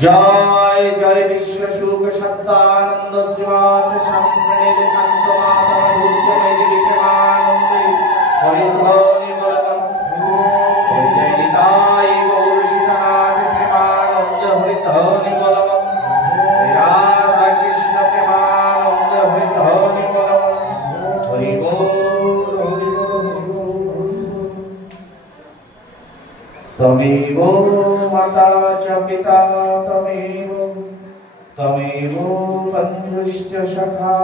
जय जय विश्व सुख सत्तानंद श्रीमत स्वामी श्रेणी कांत माता मधुर्यमय देवी प्रेमानंदे हरिध्वनि बलम जय निताय गौर सीतानाथ प्रेमानंद हरिध्वनि बलम राधा कृष्ण प्रेमानंद हरिध्वनि बलम हरि बोल तमेव माता च पिता तमेव बन्धुश्च सखा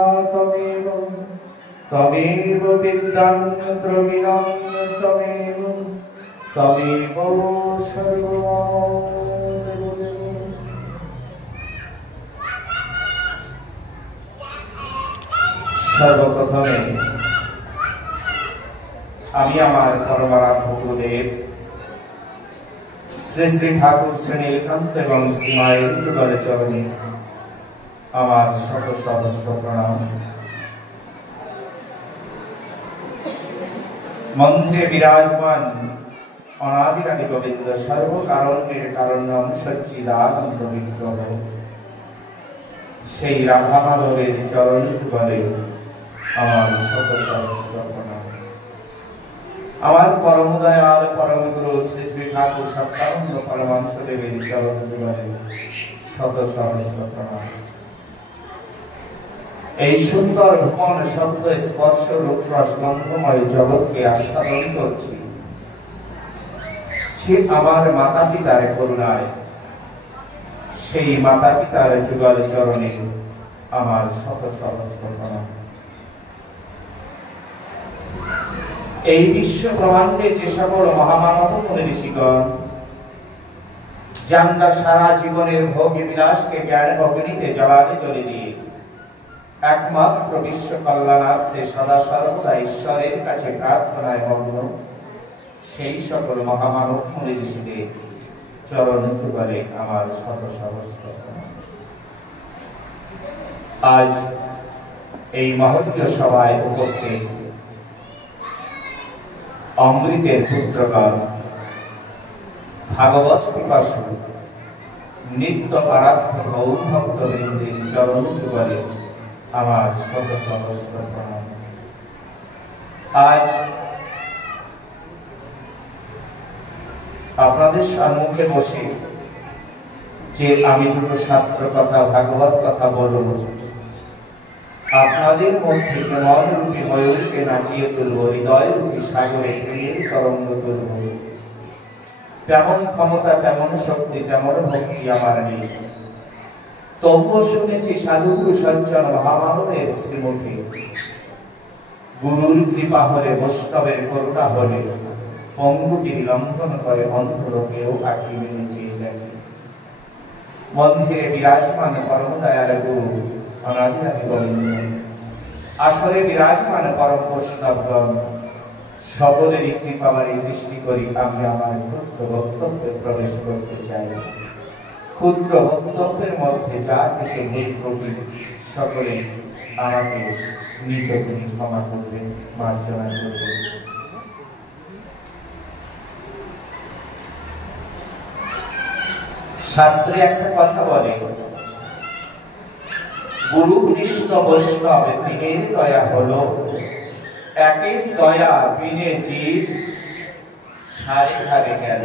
तमेव विद्यां द्रविणं तमेव सर्वं सर्वप्रथमे आमी आमार परमाराध्य गुरुदेव श्री श्री ठाकुर श्रेणीकांत एवं श्रीमायेर जुगल चरणे आमार शत सहस्र प्रणाम। मंदिरे विराजमान अनादिरादि गोविंद सर्व कारणेर कारणम सच्चिदानंद विग्रह সেই রাধা মাধবের চরণ যুগলে আমার শত সহস্র প্রণাম। আমার পরম দয়াল পরম গুরু শ্রী শ্রী ঠাকুর সত্যানন্দ পরমহংস দেবের চরণ যুগলে শত সহস্র প্রণাম। এই সুন্দর ভুবন শব্দ স্পর্শ রূপ রস গন্ধময় জগৎকে আস্বাদন করছি ঠিক আমার মাতা পিতার করুণায়। সেই মাতা পিতার যুগল চরণে আমার শত সহস্র প্রণাম। এই বিশ্ব ব্রহ্মাণ্ডে যে সকল মহামানব মুনি ঋষিগণ যারা সারা জীবনের ভোগ বিলাসকে জ্ঞান অগ্নিতে জ্বালানে চলে দিয়ে একমাত্র বিশ্ব কল্যাণার্থে সদা সর্বদা ঈশ্বরের কাছে প্রার্থনায় মগ্ন, সেই সকল মহামানব মুনি ঋষিদের চরণ যুগলে আমার শত সহস্র প্রণাম। আজ এই মহৎ সভায় উপস্থিত অমৃতের পুত্রগণ ভাগবত পিপাসু নিত্য আরাধ্য গৌর ভক্তবৃন্দের চরণ যুগলে আমার শত সহস্র প্রণাম। আজ আপনাদের সম্মুখে বসে যে আমি দুটো শাস্ত্র কথা ভাগবত কথা বলব, আপনাদের মধ্যে যে মনরূপী ময়ূরকে নাচিয়ে তুলব, হৃদয় রূপী সাগরে প্রেমের তরঙ্গ তুলব, তেমন ক্ষমতা তেমন শক্তি তেমন ভক্তি আমার নেই। তবুও শুনেছি সাধুগুরু সজ্জন মহামানবের শ্রীমুখে গুরুর কৃপা হলে বৈষ্ণবের করুণা হলে পঙ্গুটির লঙ্ঘন করে অন্ধলোকেও আঁকি মেনে চেয়ে দেখে। মন্দিরে বিরাজমান পরম দয়াল গুরু অনাদিরাদি গোবিন্দ, আসলে বিরাজমান পরম বৈষ্ণবগণ সকলেরই কৃপাবারে দৃষ্টি করি আমি আমার ক্ষুদ্র বক্তব্যে প্রবেশ করতে চাই। ক্ষুদ্র বক্তব্যের মধ্যে যা কিছু ভুল ত্রুটি সকলে আমাকে নিজেকে ক্ষমা করবে, মার্জনা করবে। শাস্ত্রে একটা কথা বলে, গুরু কৃষ্ণ বৈষ্ণব তিনের দয়া হলো, একের দয়া বিনে জীব সারে ঘাড়ে গেল।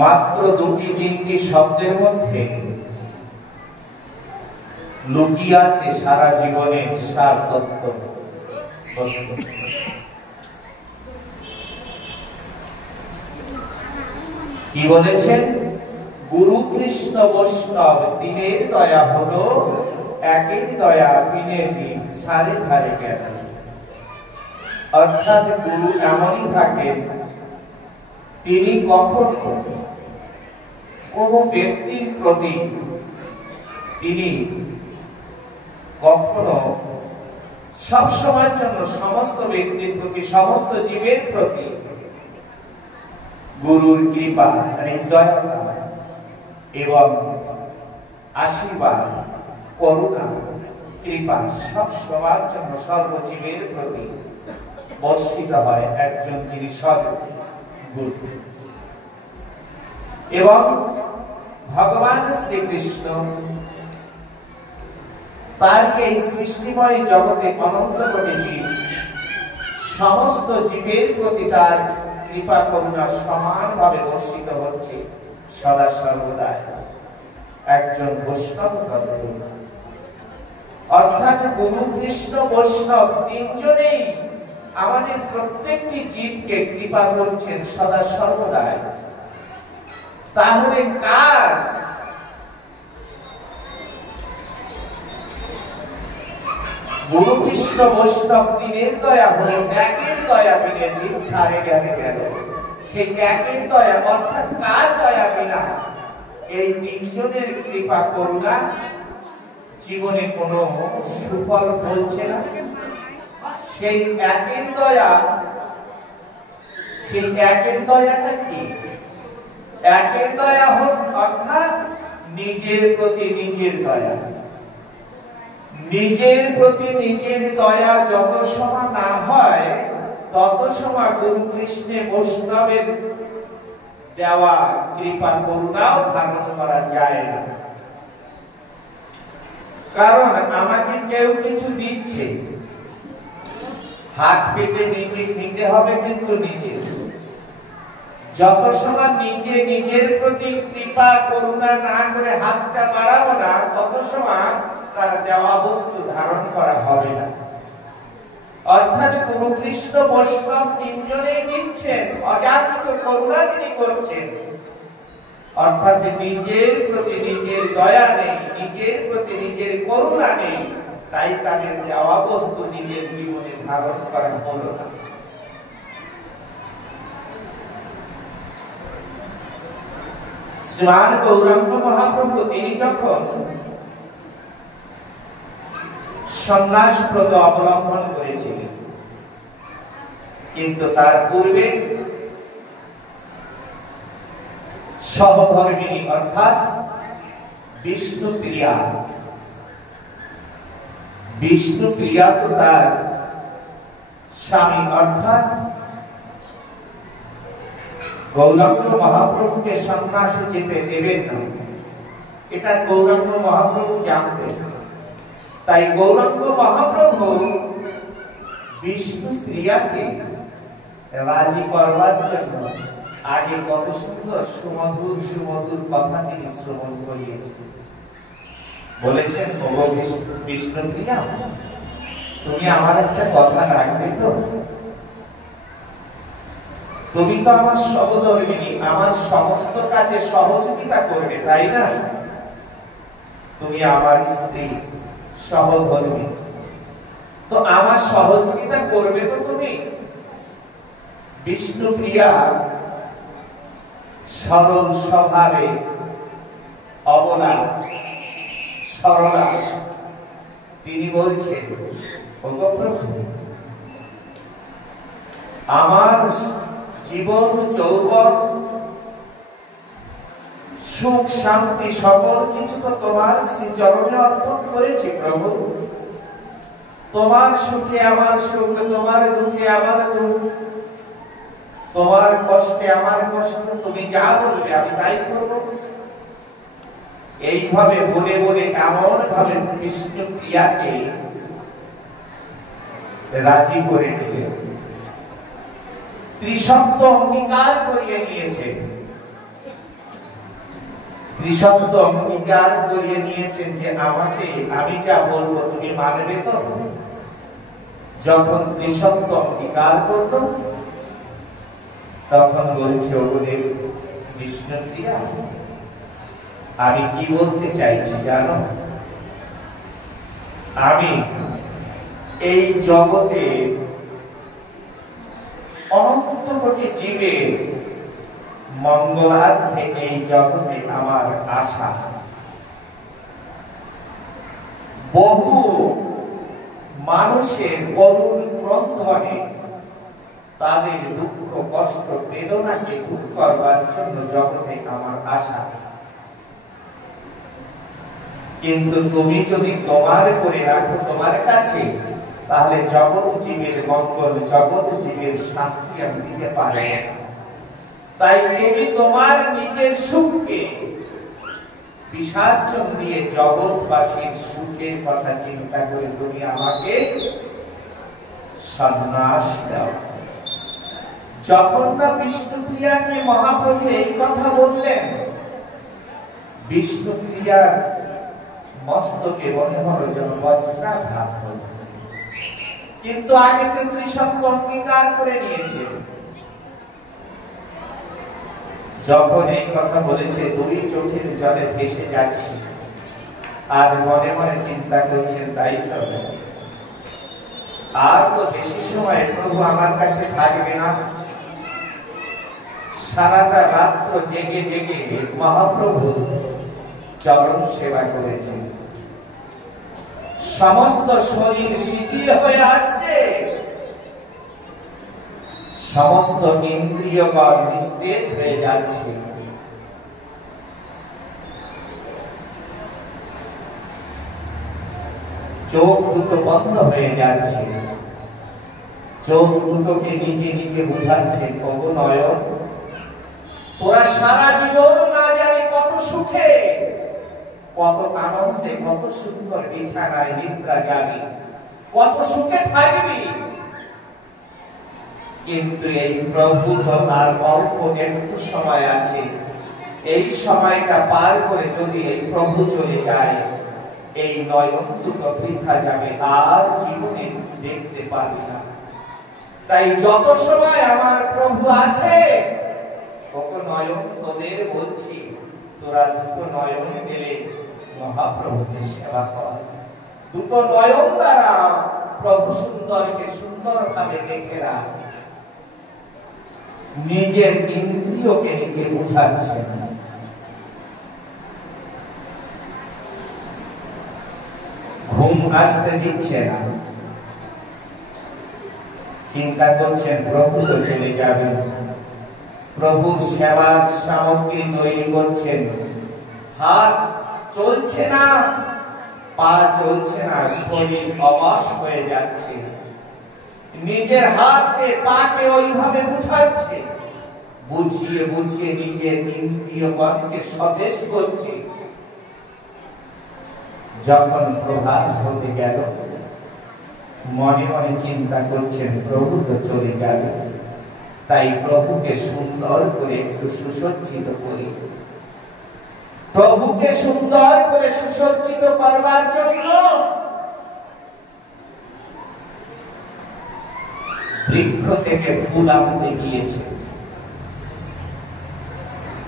মাত্র দুটি তিনটি শব্দের মধ্যে লুকিয়ে আছে সারা জীবনের সার তত্ত্ব। কি বলেছেন? গুরু কৃষ্ণ বৈষ্ণব তিনের দয়া হলো, একের দয়া বিনে জীব সারে ধারে গেল। অর্থাৎ গুরু এমনই থাকেন, তিনি কখনো কোন ব্যক্তির প্রতি তিনি কখনো সবসময়ের জন্য সমস্ত ব্যক্তির প্রতি সমস্ত জীবের প্রতি গুরুর কৃপা হৃদয়তা এবং আশীর্বাদ করুণা কৃপা সব সবার জন্য সর্বজীবের প্রতি বর্ষিত হয়। একজন যিনি সৎ এবং ভগবান শ্রীকৃষ্ণ তার এই সৃষ্টিময় জগতে অনন্ত কোটি জীব, সমস্ত জীবের প্রতি তার কৃপা করুণা সমানভাবে বর্ষিত হচ্ছে সদা সর্বদা একজন বৈষ্ণব তত্ত্ব, অর্থাৎ গুরু কৃষ্ণ বৈষ্ণব তিনজনেই আমাদের প্রত্যেকটি জীবকে কৃপা করছেন সদা সর্বদা। তাহলে কার গুরু কৃষ্ণ বৈষ্ণব তিনের দয়া হলো একের দয়া বিনে জীব সারে জ্ঞানে গেল। সেই একের দয়া অর্থাৎ কার দয়া বিনা এই তিনজনের কৃপা করুণা জীবনে কোনো সুফল বলছে না। সেই একের দয়া, সেই একের দয়াটা কি? একের দয়া হল অর্থাৎ নিজের প্রতি নিজের দয়া। নিজের প্রতি নিজের দয়া যত সময় না হয় তত সময় গুরু কৃষ্ণে বৈষ্ণবের দেওয়া কৃপা করুণাও ধারণ করা যায় না। কারণ আমাকে কেউ কিছু দিচ্ছে, হাত পেতে নিজে নিতে হবে, কিন্তু নিজে যত সময় নিজে নিজের প্রতি কৃপা করুণা না করে হাতটা বাড়াবো না, তত সময় তার দেওয়া বস্তু ধারণ করা হবে না। অর্থাৎ গুরু কৃষ্ণ বৈষ্ণব তিনজনেই দিচ্ছেন, অযাচিত করুণা তিনি করছেন। অর্থাৎ নিজের প্রতি নিজের দয়া নেই, নিজের প্রতি নিজের করুণা নেই, তাই তাদের দেওয়া বস্তু নিজের জীবনে ধারণ করা হলো না। শ্রীমান গৌরাঙ্গ মহাপ্রভু তিনি যখন সন্ন্যাস ব্রত অবলম্বন করেছিলেন, কিন্তু তার পূর্বে সহধর্মিণী অর্থাৎ বিষ্ণুপ্রিয়া, বিষ্ণুপ্রিয়া তো তার স্বামী অর্থাৎ গৌরাঙ্গ মহাপ্রভুকে সন্ন্যাসে যেতে দেবেন না, এটা গৌরাঙ্গ মহাপ্রভু জানতেন। তাই গৌরাঙ্গ মহাপ্রভু বিষ্ণুপ্রিয়াকে রাজি করবার জন্য আগে কত সুন্দর সুমধুর সুমধুর কথা তিনি শ্রবণ করিয়েছেন। বলেছেন, ওগো বিষ্ণুপ্রিয়া, তুমি আমার একটা কথা রাখবে তো? তুমি তো আমার সহধর্মিণী, আমার সমস্ত কাজে সহযোগিতা করবে, তাই না? তুমি আমার স্ত্রী, সহধর্মী, তো আমার সহযোগিতা করবে তো তুমি? বিষ্ণুপ্রিয়া সরল স্বভাবে অবলা সরলা, তিনি বলছেন, ওগো প্রভু, আমার জীবন যৌবন সুখ শান্তি সকল কিছু তো তোমার শ্রীচরণে অর্পণ করেছি প্রভু। তোমার সুখে আমার সুখ, তোমার দুঃখে আমার দুঃখ, তোমার কষ্টে আমার কষ্ট, তুমি যা বলবে আমি তাই করব। এইভাবে বলে বলে এমন ভাবে বিষ্ণুপ্রিয়াকে রাজি করে নিলেন, ত্রিশব্দ অঙ্গীকার করিয়ে নিয়েছে, ত্রিশব্দ অঙ্গীকার করিয়ে নিয়েছেন যে আমাকে, আমি যা বলবো তুমি মানবে তো? যখন ত্রিশব্দ অঙ্গীকার করলো তখন বলছে, ওগো বিষ্ণুপ্রিয়া, আমি কি বলতে চাইছি জানো? আমি এই জগতে অনন্ত কোটি জীবের মঙ্গলার্থে এই জগতে আমার আশা। বহু মানুষের করুণ ক্রন্দনে তাদের দুঃখ কষ্ট বেদনাকে দূর করবার জন্য জগতে আমার আশা। কিন্তু তুমি যদি তোমার করে রাখো তোমার কাছে, তাহলে জগৎ জীবের মঙ্গল, জগৎ জীবের শান্তি আমি দিতে পারবো না। তাই তুমি তোমার নিজের সুখকে বিসর্জন দিয়ে জগৎবাসীর সুখের কথা চিন্তা করে তুমি আমাকে সন্ন্যাস দাও। যখন না বিষ্ণুপ্রিয়াকে মহাপ্রভু এই কথা বললেন, বিষ্ণুপ্রিয়ার মস্তকে মনে হলো যেন বজ্রাঘাত হল, কিন্তু আগে তো ত্রিসঙ্গ অঙ্গীকার করে নিয়েছে। যখন এই কথা বলেছে, দুই চোখের জলে ভেসে যাচ্ছে, আর মনে মনে চিন্তা করছেন তাই তবে আর তো বেশি সময় প্রভু আমার কাছে থাকবে না। সারাটা রাত্র জেগে জেগে মহাপ্রভু চরণ সেবা করেছেন, সমস্ত শরীর শিথিল হয়ে আসছে, সমস্ত ইন্দ্রিয়গণ নিস্তেজ হয়ে যাচ্ছে। চোখ দুটো বন্ধ হয়ে যাচ্ছে, চোখ দুটোকে নিজে নিজে বুঝাচ্ছে, তবু নয়ন তোরা সারা জীবন না জানি কত সুখে, কত আনন্দে, কত সুন্দর বিছানায় নিদ্রা যাবি, কত সুখে থাকবি, কিন্তু এই প্রভু তোমার অল্প একটু সময় আছে, এই সময়টা পার করে যদি এই প্রভু চলে যায়, এই নয়ন দুটো বৃথা যাবে, আর জীবনে দেখতে পারবি না। তাই যত সময় আমার প্রভু আছে, ওকে নয়ন তোদের বলছি, তোরা দুটো নয়ন মেলে মহাপ্রভুকে সেবা কর। দুটো নয়ন দ্বারা প্রভু সুন্দরকে সুন্দর ভাবে দেখে রাখ। নিজের ইন্দ্রিয়কে নিজে বুঝাচ্ছে, ঘুম আসতে দিচ্ছে না, চিন্তা করছেন প্রভু তো চলে যাবেন, প্রভুর সেবার সামগ্রী তৈরি করছেন, হাত চলছে না, পা চলছে না, শরীর অবশ হয়ে যাচ্ছে, নিজের হাতকে পাকে ওইভাবে বুঝাচ্ছে, বুঝিয়ে বুঝিয়ে নিজের ইন্দ্রিয়গণকে সতেজ করছে। যখন প্রভাত হতে গেল, মনে মনে চিন্তা করছেন প্রভু তো চলে যাবে, তাই প্রভুকে সুন্দর করে একটু সুসজ্জিত করি। প্রভুকে সুন্দর করে সুসজ্জিত করবার জন্য বৃক্ষ থেকে ফুল আনতে গিয়েছে।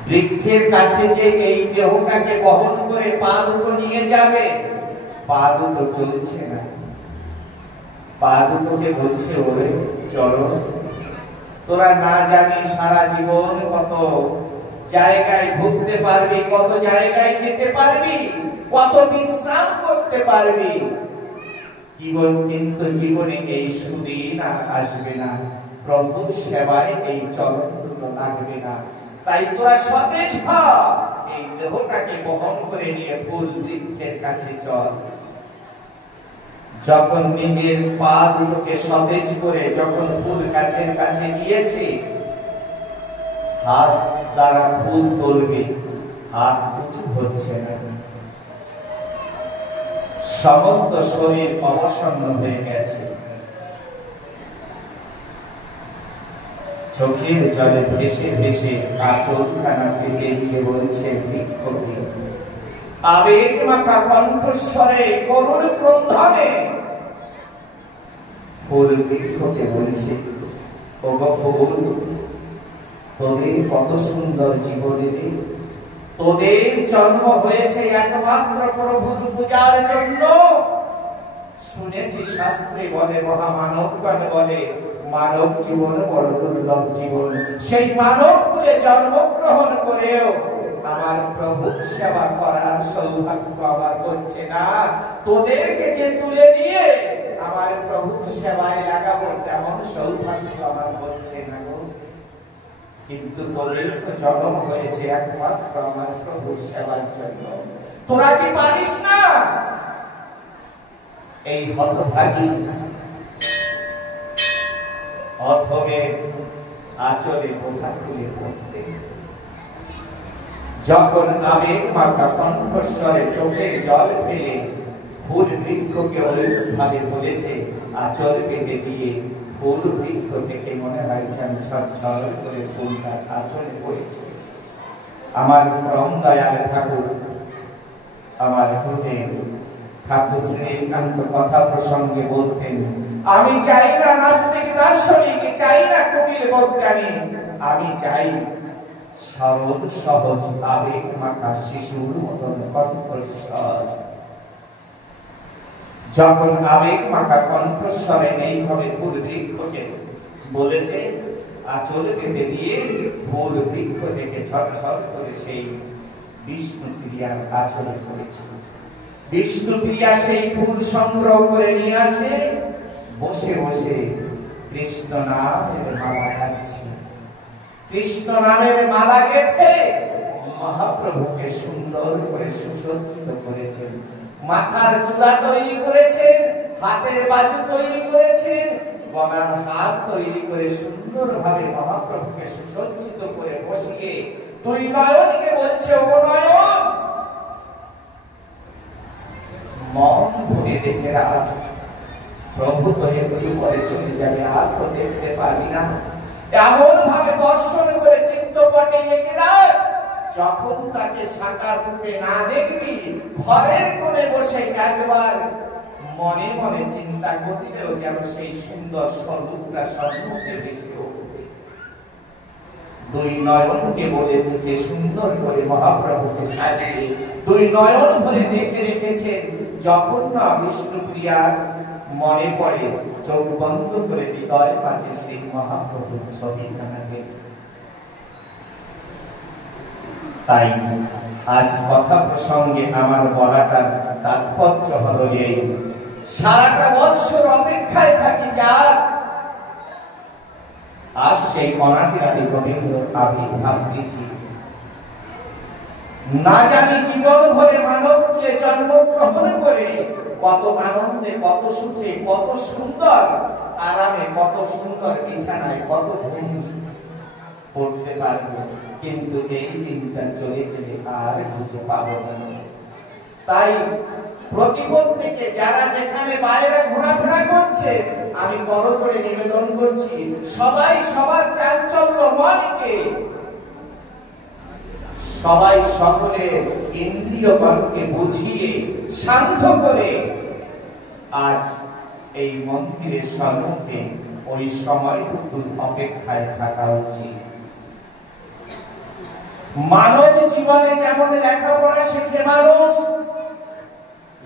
বৃক্ষের কাছে যে এই দেহটাকে বহন করে পা দুটো নিয়ে যাবে, পা দুটো চলছে না, পা দুটোকে বলছে ওরে চলো, তোরা না জানি সারা জীবন কত জায়গায় ঘুরতে পারবি, কত জায়গায় যেতে পারবি, কত বিশ্রাম করতে পারবি, কিন্তু জীবনে এই সুদিন আসবে না, প্রভুর সেবায় এই চরণ দুটো লাগবে না। তাই তোরা সতেজ হ, এই দেহটাকে বহন করে নিয়ে ফুল বৃক্ষের কাছে চল। যখন নিজের পা দুটোকে সতেজ করে যখন ফুল গাছের কাছে গিয়েছে, হাত দ্বারা ফুল তুলবে, হাত উঁচু হচ্ছে না, সমস্ত শরীর অবসন্ন হয়ে গেছে, চোখের জলে ভেসে ভেসে আঁচলখানা পেতে দিয়ে বলছে বৃক্ষকে, আবেগ মাখা কণ্ঠস্বরে করুণ ক্রন্দনে ফুল বৃক্ষকে বলছে, ওগো ফুল, তোদের কত সুন্দর জীবনে, তোদের জন্ম হয়েছে একমাত্র প্রভুর পূজার জন্য। শুনেছি শাস্ত্রে বলে, মহামানবগণ বলে, মানব জীবন বড় দুর্লভ জীবন, সেই মানব কুলে জন্মগ্রহণ করেও আমার প্রভুর সেবা করার সৌভাগ্য আমার হচ্ছে না। তোদেরকে যে তুলে নিয়ে আমার প্রভুর সেবায় লাগাবো, তেমন সৌভাগ্য আমার হচ্ছে না। কিন্তু তোদের তো জন্ম হয়েছে একমাত্র আমার প্রভুর সেবার জন্য, তোরা কি পারিস না? এই হতভাগী অধমে আঁচলে বোঝা তুলে পড়তে। যখন আবেগ মাখা কণ্ঠস্বরে চোখে জল ফেলে ফুল বৃক্ষকে ওইভাবে বলেছে আঁচল কেটে দিয়ে, ফুল বৃক্ষ থেকে মনে হয় যেন ঝরঝর করে ফুলটা আঁচলে পড়েছে। আমার পরম দয়াল ঠাকুর, আমার গুরুদেব ঠাকুর শ্রীকান্ত কথা প্রসঙ্গে বলতেন, আমি চাই না নাস্তিক দার্শনিক, চাই না কুটিল বৈজ্ঞানী, আমি চাই সরল সহজ আবেগ মাখা শিশুর মতন কণ্ঠস্বর। যখন আবেগ মাখা কণ্ঠস্বরে এইভাবে ফুল বৃক্ষকে বলেছে আঁচল কেটে দিয়ে, ফুল বৃক্ষ থেকে ঝরঝর করে সেই বিষ্ণুপ্রিয়ার আঁচলে পড়েছে। বিষ্ণুপ্রিয়া সেই ফুল সংগ্রহ করে নিয়ে আসে, বসে বসে কৃষ্ণ নামের মালা গাচ্ছে। কৃষ্ণ নামের মালা গেঁথে মহাপ্রভুকে সুন্দর করে সুসজ্জিত করেছেন। মাথার চূড়া তৈরি করেছেন, হাতের বাজু তৈরি করেছেন, গলার হার তৈরি করে সুন্দরভাবে মহাপ্রভুকে সুসজ্জিত করে বসিয়ে দুই নয়নকে বলছে, ও নয়ন মন ভরে দেখে রাখ, প্রভু তো একটু করে চলে যাবে, আর তো দেখতে পারবি না। এমন ভাবে দর্শন করে চিত্তপটে এঁকে রাখ, যখন তাকে সাকার রূপে না দেখবি, ঘরের কোণে বসে একবার মনে মনে চিন্তা করলেও যেন সেই সুন্দর স্বরূপটা সম্মুখে ভেসে উঠবে। দুই নয়নকে বলে যে সুন্দর করে মহাপ্রভুকে সাজিয়ে দুই নয়ন ভরে দেখে রেখেছেন। যখন না বিষ্ণুপ্রিয়ার মনে পড়ে, চোখ বন্ধ করে হৃদয় পাচ্ছে সেই মহাপ্রভুর ছবিখানাকে। তাই আজ কথা প্রসঙ্গে আমার বলাটার তাৎপর্য হলো এই, সারাটা বৎসর অপেক্ষায় থাকি যার, আজ সেই অনাদিরাদি গোবিন্দ আবির্ভাব তিথি। না জানি জীবন ভরে মানব কুলে জন্মগ্রহণ করে কত আনন্দে, কত সুখে, কত সুন্দর আরামে, কত সুন্দর বিছানায়, কত ঘুম পড়তে পারবো, কিন্তু এই দিনটা চলে গেলে আর খুঁজে পাবো না। তাই প্রতিপত্তিকে যারা যেখানে বাইরে ঘোরাফেরা করছে, আমি বড় করে নিবেদন করছি, সবাই সবার চাঞ্চল্য মনকে, সবাই সকলের ইন্দ্রিয়গণকে বুঝিয়ে শান্ত করে আজ এই মন্দিরের সম্মুখে ওই সময়টুকু অপেক্ষায় থাকা উচিত। মানব জীবনে যেমন লেখাপড়া শিখে মানুষ,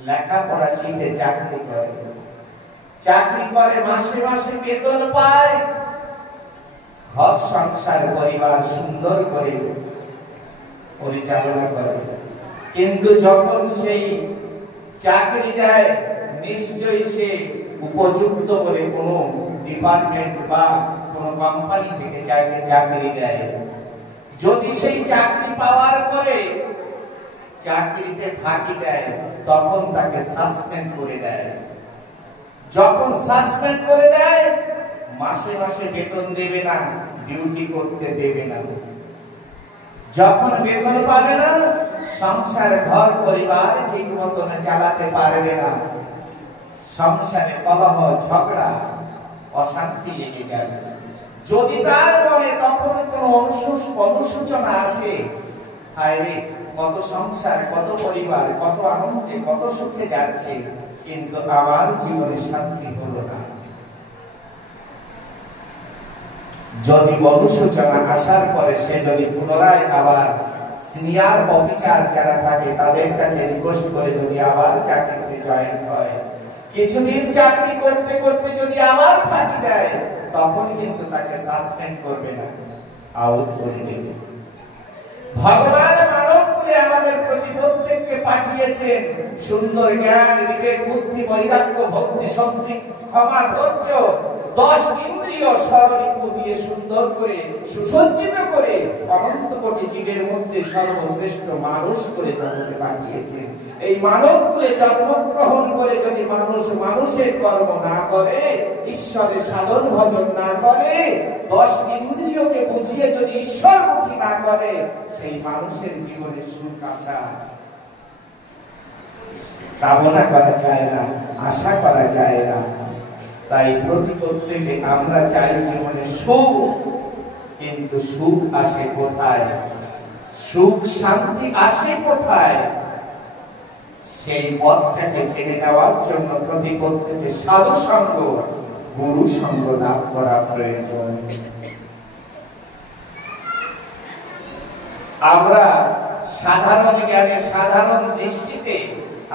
লেখাপড়া শিখে চাকরি করে, চাকরি করে মাসে মাসে বেতন পায়, ঘর সংসার পরিবার সুন্দর করে পরিচালনা করে। কিন্তু যখন সেই চাকরি দেয়, নিশ্চয়ই সে উপযুক্ত বলে কোনো ডিপার্টমেন্ট বা কোনো কোম্পানি থেকে চাকরি দেয়। যদি সেই চাকরি পাওয়ার পরে চাকরিতে ফাঁকি দেয়, তখন তাকে সাসপেন্ড করে দেয়। যখন সাসপেন্ড করে দেয়, মাসে মাসে বেতন দেবে না, ডিউটি করতে দেবে না। যখন বেতন পাবে না, সংসার ঘর পরিবার ঠিক মতন চালাতে পারবে না, সংসারে কলহ ঝগড়া অশান্তি লেগে যাবে। যদি তার মনে তখন কোনো অনুশোচনা আসে, আরে কত সংসার, কত পরিবার, কত আনন্দে, কত সুখে যাচ্ছে, কিন্তু আমার জীবনে শান্তি হলো না, যদি অনুশোচনা আসার পরে সে যদি পুনরায় আবার সিনিয়র অফিসার যারা থাকে তাদের কাছে রিকোয়েস্ট করে যদি আবার চাকরিতে জয়েন হয়, কিছুদিন চাকরি করতে করতে যদি আবার ফাঁকি দেয়, তখন কিন্তু তাকে সাসপেন্ড করবে না, আউট করে দেবে। ভগবান মানব কুলে আমাদের প্রতি প্রত্যেককে পাঠিয়েছেন সুন্দর জ্ঞান, বিবেক, বুদ্ধি, বৈরাগ্য, ভক্তি, শক্তি, ক্ষমা, ধৈর্য, 10 ইন্দ্রিয় ইন্দ্রিয় স্বরূপ দিয়ে সুন্দর করে সুসজ্জিত করে অনন্ত কোটি জীবের মধ্যে সর্বশ্রেষ্ঠ মানুষ করে জগতে পাঠিয়েছেন। এই মানব কুলে জন্মগ্রহণ করে যদি মানুষ মানুষের কর্ম না করে, ঈশ্বরের সাধন ভজন না করে, 10 ইন্দ্রিয়কে বুঝিয়ে যদি ঈশ্বরমুখী না করে, সেই মানুষের জীবনে সুখ আশা কামনা করা যায় না, আশা করা যায় না। তাই প্রত্যেকে আমরা চাই জীবনে সুখ, কিন্তু সুখ আসে কোথায়? সুখ শান্তি আসে কোথায়? সেই পথটাকে জেনে নেওয়ার জন্য প্রত্যেকে সাধু সঙ্গ, গুরু সঙ্গ লাভ করা প্রয়োজন। আমরা সাধারণ জ্ঞানে সাধারণ দৃষ্টিতে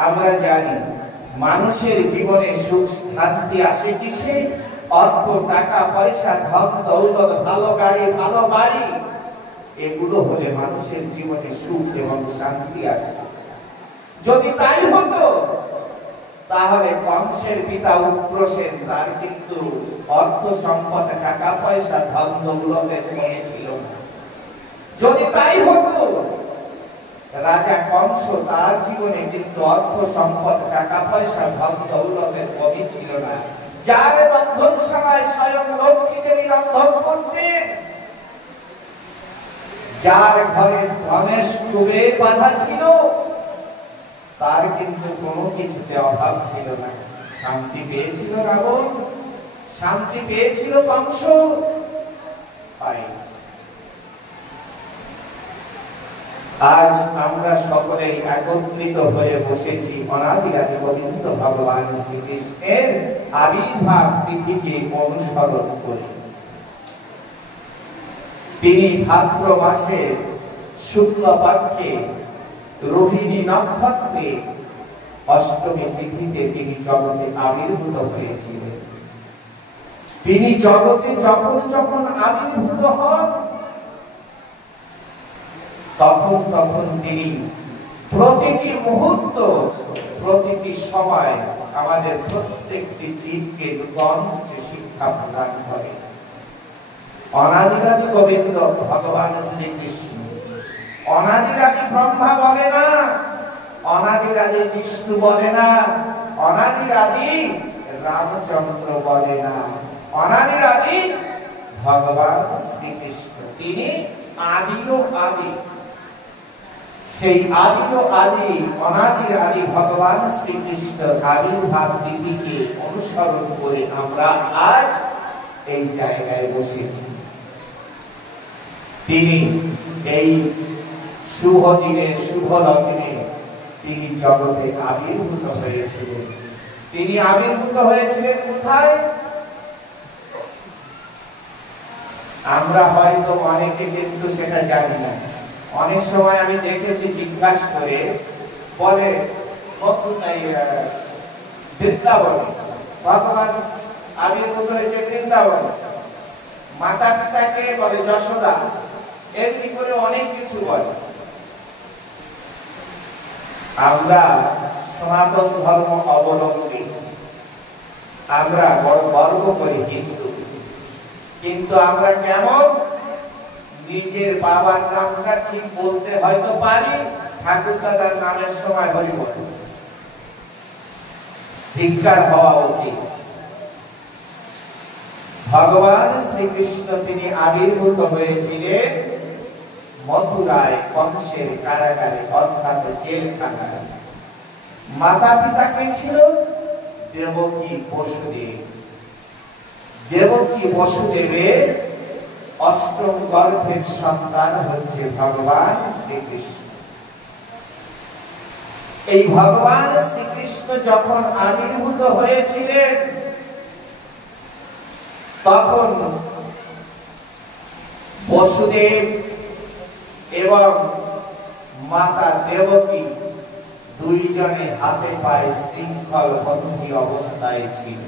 আমরা জানি মানুষের জীবনে সুখ শান্তি আসে কিসে? অর্থ, টাকা পয়সা, ধন দৌলত, ভালো গাড়ি, ভালো বাড়ি, এগুলো হলে মানুষের জীবনে সুখ এবং শান্তি আসে। যদি তাই হতো তাহলে কংসের পিতা উগ্রসেন, তার কিন্তু অর্থ সম্পদ, টাকা পয়সা, ধন দৌলতের কমে ছিল না। যদি তাই হতো রাজা কংস, তার জীবনে কিন্তু অর্থ সম্পদ, টাকা পয়সা, ধন দৌলতের কমই ছিল না। যার রন্ধন সময় স্বয়ং লক্ষ্মী দেবী রন্ধন করতেন, যার ঘরে ধনের স্তূপে বাঁধা ছিল, তার কিন্তু কোনো কিছুতে অভাব ছিল না। শান্তি পেয়েছিল রাবণ, শান্তি পেয়েছিল কংস, পায়নি। আজ আমরা সকলেই একত্রিত হয়ে বসেছি অনাদিরাদি গোবিন্দ ভগবান শ্রীকৃষ্ণের আবির্ভাব তিথিকে অনুসরণ করে। তিনি ভাদ্র মাসে শুক্লপক্ষে রোহিণী নক্ষত্রে অষ্টমী তিথিতে তিনি জগতে আবির্ভূত হয়েছিলেন। তিনি জগতে যখন যখন আবির্ভূত হন, তখন তখন তিনি প্রতিটি মুহূর্ত, প্রতিটি সময় আমাদের প্রত্যেকটি জীবকে নূতন শিক্ষা প্রদান করে। অনাদিরাদি গোবিন্দ ভগবান শ্রীকৃষ্ণ, অনাদিরাদি ব্রহ্মা বলে না, অনাদিরাদি বিষ্ণু বলে না, অনাদিরাদি রামচন্দ্র বলে না, অনাদিরাদি ভগবান শ্রীকৃষ্ণ। তিনি আদিও আদি। সেই আদিও আদি, অনাদির আদি ভগবান শ্রীকৃষ্ণ আবির্ভাব তিথিকে অনুসরণ করে আমরা আজ এই জায়গায় বসেছি। তিনি এই শুভ দিনে, শুভ লগ্নে তিনি জগতে আবির্ভূত হয়েছিলেন। তিনি আবির্ভূত হয়েছিলেন কোথায়? আমরা হয়তো অনেকে কিন্তু সেটা জানি না। অনেক সময় আমি দেখেছি জিজ্ঞাসা করে বলে বৃন্দাবন, ভগবান আবির্ভূত হয়েছে বৃন্দাবন, মাতা পিতাকে বলে যশোদা, এমনি করে অনেক কিছু বলে। আমরা সনাতন ধর্ম অবলম্বী, আমরা বড় গর্ব করি হিন্দু, কিন্তু আমরা কেমন নিজের বাবার নামটা ঠিক বলতে হয়তো পারি, ঠাকুর দাদার নামের সময় হরি বল। ধিক্কার হওয়া উচিত। ভগবান শ্রীকৃষ্ণ তিনি আবির্ভূত হয়েছিলেন মথুরায় কংসের কারাগারে, অর্থাৎ জেলখানায়। মাতা পিতা কে ছিল? দেবকী বসুদেব। দেবকী বসুদেবের অষ্টম গর্ভের সন্তান হচ্ছে ভগবান শ্রীকৃষ্ণ। এই ভগবান শ্রীকৃষ্ণ যখন আবির্ভূত হয়েছিলেন, তখন বসুদেব এবং মাতা দেবকী দুইজনে হাতে পায়ে শৃঙ্খল বন্দী অবস্থায় ছিল।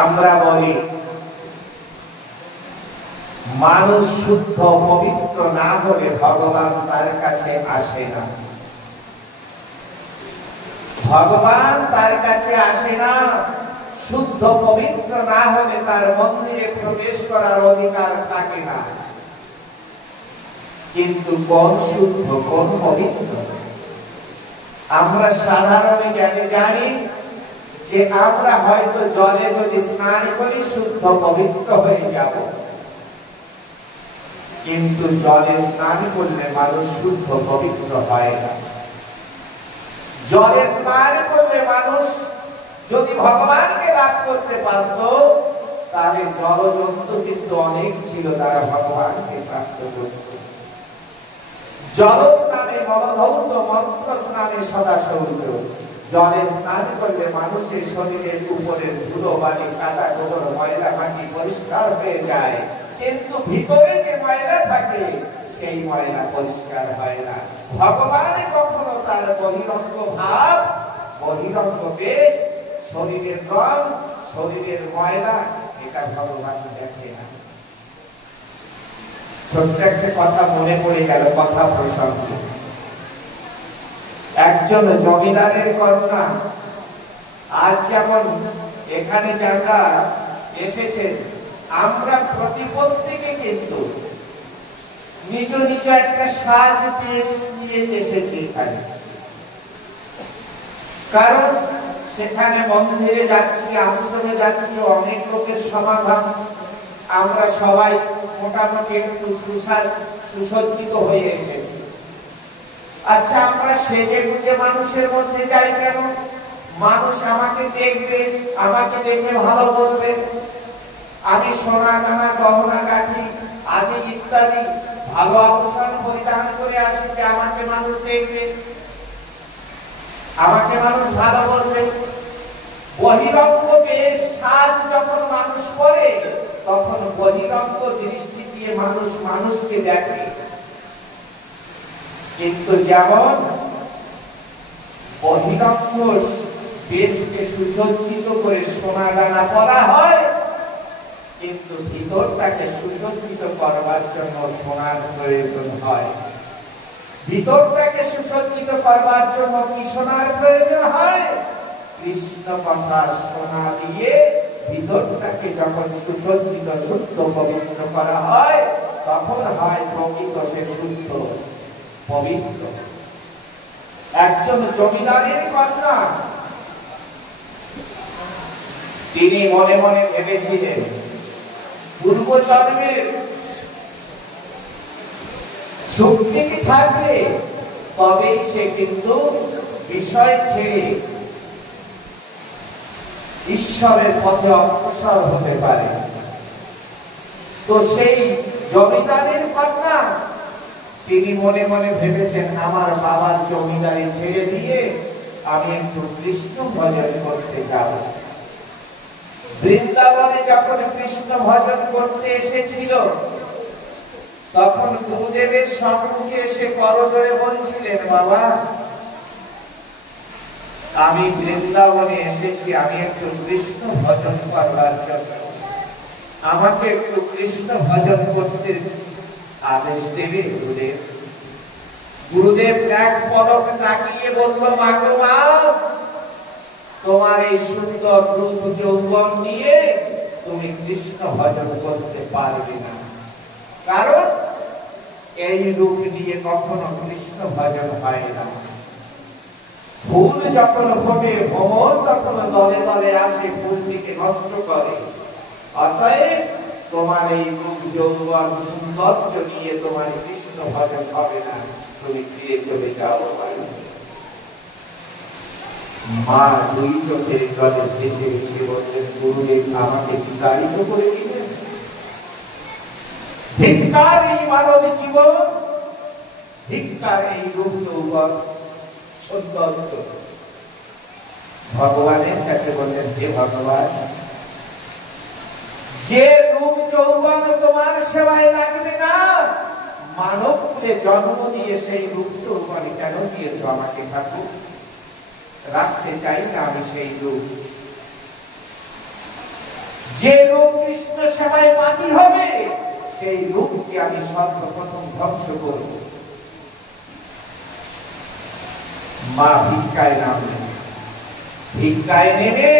আমরা বলি মানুষ শুদ্ধ পবিত্র না হলে ভগবান তার কাছে আসে না। ভগবান তার কাছে আসে না শুদ্ধ পবিত্র না হলে তার মন্দিরে প্রবেশ করার অধিকার থাকে না। কিন্তু কোন শুদ্ধ কোন পবিত্র? আমরা সাধারণ জ্ঞানে জানি যে আমরা হয়তো জলে যদি স্নান করি শুদ্ধ পবিত্র হয়ে যাব, কিন্তু জলে স্নান করলে মানুষ শুদ্ধ পবিত্র হয় না। জলে স্নান করলে মানুষ যদি ভগবানকে লাভ করতে পারত, তাহলে জলজন্তু কিন্তু অনেক ছিল, তারা ভগবানকে প্রাপ্ত করত। জল স্নানে মলধৌত, মন্ত্র স্নানে সদা শৌচ। জলে স্নান করলে মানুষের শরীরের উপরের ধুলো বালি কাদা গোবর ময়লা মাটি পরিষ্কার হয়ে যায়, কিন্তু ভিতরে যে ময়লা থাকে সেই ময়লা পরিষ্কার হয় না। ভগবান কখনো তার বহিরঙ্গ ভাব, বহিরঙ্গ বেশ, শরীরের রং, শরীরের ময়লা, এটা ভগবান দেখে না। ছোট্ট একটা কথা মনে পড়ে গেল, কথা প্রসঙ্গে। একজন জমিদারের কন্যা, আজ যেমন এখানে যারা এসেছেন, আমরা প্রত্যেকে কিন্তু নিজ নিজ একটা সাজ পেশ নিয়ে এসেছি এখানে। কারণ সেখানে মন্দিরে যাচ্ছি, আশ্রমে যাচ্ছি, অনেক লোকের সমাগম, আমরা সবাই মোটামুটি একটু সুসজ্জিত হয়ে এসেছি। আচ্ছা, আমরা সেজে গুজে মানুষের মধ্যে যাই কেন? মানুষ আমাকে দেখবে, আমাকে দেখে ভালো বলবে। আমি সোনা দানা গহনা গাঠি আদি ইত্যাদি ভালো আভূষণ পরিধান করে আসছি, আমাকে মানুষ দেখবে, আমাকে মানুষ ভালো বলবে। বহিরঙ্গ বেশ সাজ যখন মানুষ করে, তখন বহিরঙ্গ দৃষ্টি দিয়ে মানুষ মানুষকে দেখে। কিন্তু যেমন বহিরঙ্গ বেশকে সুসজ্জিত করে সোনা দানা পরা হয়, কিন্তু ভিতরটাকে সুসজ্জিত করবার জন্য সোনার প্রয়োজন হয়। ভিতরটাকে সুসজ্জিত করবার জন্য কি সোনার প্রয়োজন হয়? কৃষ্ণ কথা সোনা দিয়ে ভিতরটাকে যখন সুসজ্জিত শুদ্ধ পবিত্র করা হয়, তখন হয় প্রকৃত সে শুদ্ধ পবিত্র। একজন জমিদারের কন্যা, তিনি মনে মনে ভেবেছিলেন পূর্ব জন্মের সুকৃতি থাকলে তবেই সে কিন্তু বিষয় ছেড়ে ঈশ্বরের পথে অগ্রসর হতে পারে। তো সেই জমিদারের কন্যা, তিনি মনে মনে ভেবেছেন আমার বাবার জমিদারি ছেড়ে দিয়ে আমি একটু কৃষ্ণ ভজন করতে যাব। বৃন্দাবনে যখন কৃষ্ণ ভজন করতে এসেছিল, তখন গুরুদেবের সম্মুখে এসে করজোড়ে বলছিলেন, বাবা আমি বৃন্দাবনে এসেছি, আমি একটু কৃষ্ণ ভজন করবার জন্য, আমাকে একটু কৃষ্ণ ভজন করতে আদেশ দেবে গুরুদেব। গুরুদেব এক পলক তাকিয়ে বলল, মাগো মা, তোমার এই সুন্দর রূপ যৌবন নিয়ে তুমি কৃষ্ণ ভজন করতে পারবে না, কারণ এই রূপ নিয়ে কখনো কৃষ্ণ ভজন হয় না। ফুল যখন ফোটে, ভ্রমর তখন দলে দলে আসে, ফুলটিকে নষ্ট করে। অতএব তোমার এই রূপ যৌবন সৌন্দর্য নিয়ে তোমার কৃষ্ণ ভজন হবে না, তুমি ফিরে চলে যাও বাড়ি। মা দুই চোখের জলে ভেসে ভেসে বললেন, গুরুদেব আমাকে বিতাড়িত করে দিলেন। ধিক্কার এই মানব জীবন, ধিক্কার এই রূপ যৌবন সৌন্দর্য। ভগবানের কাছে বললেন, হে ভগবান, যে রূপ যৌবন তোমার সেবায় লাগবে না, মানব কুলে জন্ম দিয়ে সেই রূপ যৌবন কেন দিয়েছ আমাকে? ঠাকুর, রাখতে চাই না আমি সেই রূপ। যে রূপ কৃষ্ণ সেবায় বাদী হবে, সেই রূপকে আমি সর্বপ্রথম ধ্বংস করব। মা ভিক্ষায় নামলেন। ভিক্ষায় নেমে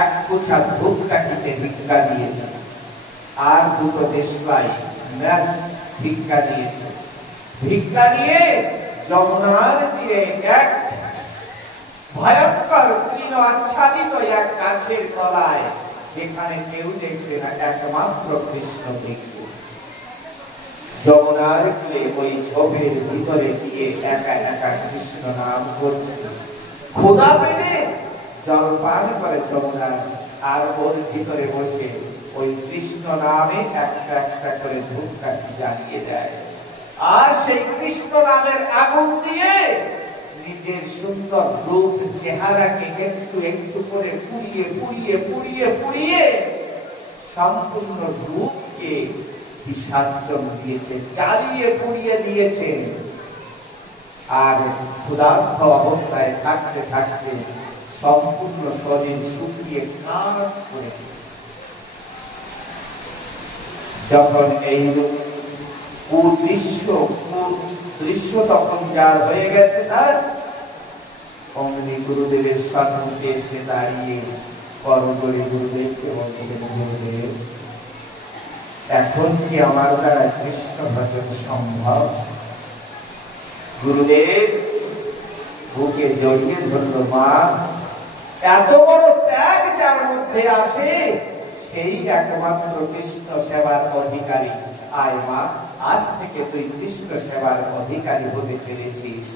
এক গোছা ধূপকাঠিতে ভিক্ষা দিয়েছে, আর দুটো দেশলাই ম্যাচ ভিক্ষা দিয়েছে। ভিক্ষা নিয়ে যমুনার তীরে এক ভয়ঙ্কর তৃণ আচ্ছাদিত এক গাছের তলায়, যেখানে কেউ দেখবে না, একমাত্র কৃষ্ণ দেখবে। যমুনার তীরে ওই ঝোপের ভিতরে গিয়ে একা একা কৃষ্ণ নাম করছে। ক্ষুধা পেলে জল পান করে যমুনা, আর ওর ভিতরে বসে ওই কৃষ্ণ নামে একটা একটা করে ধূপকাঠি জ্বালিয়ে দেয়। আর সেই কৃষ্ণ নামের আগুন দিয়ে নিজের সুন্দর রূপ চেহারাকে একটু একটু করে পুড়িয়ে পুড়িয়ে পুড়িয়ে পুড়িয়ে সম্পূর্ণ রূপকে বিসর্জন দিয়েছে, জ্বালিয়ে পুড়িয়ে দিয়েছে। আর ক্ষুধার্ত অবস্থায় থাকতে থাকতে সম্পূর্ণ শরীর শুকিয়ে কাঠ করেছে। যখন এই দৃশ্য তখন যার হয়ে গেছে, তার অমনি গুরুদেবের সম্মুখে এসে দাঁড়িয়ে করজোড়ে গুরুদেবকে বলছেন, গুরুদেব, এখন কি আমার দ্বারা কৃষ্ণ ভজন সম্ভব? গুরুদেব বুকে জড়িয়ে ধরল, মা, এত বড় ত্যাগ যার মধ্যে আসে সেই একমাত্র কৃষ্ণ সেবার অধিকারী। আয় মা, আজ থেকে তুই কৃষ্ণ সেবার অধিকারী হতে পেরেছিস।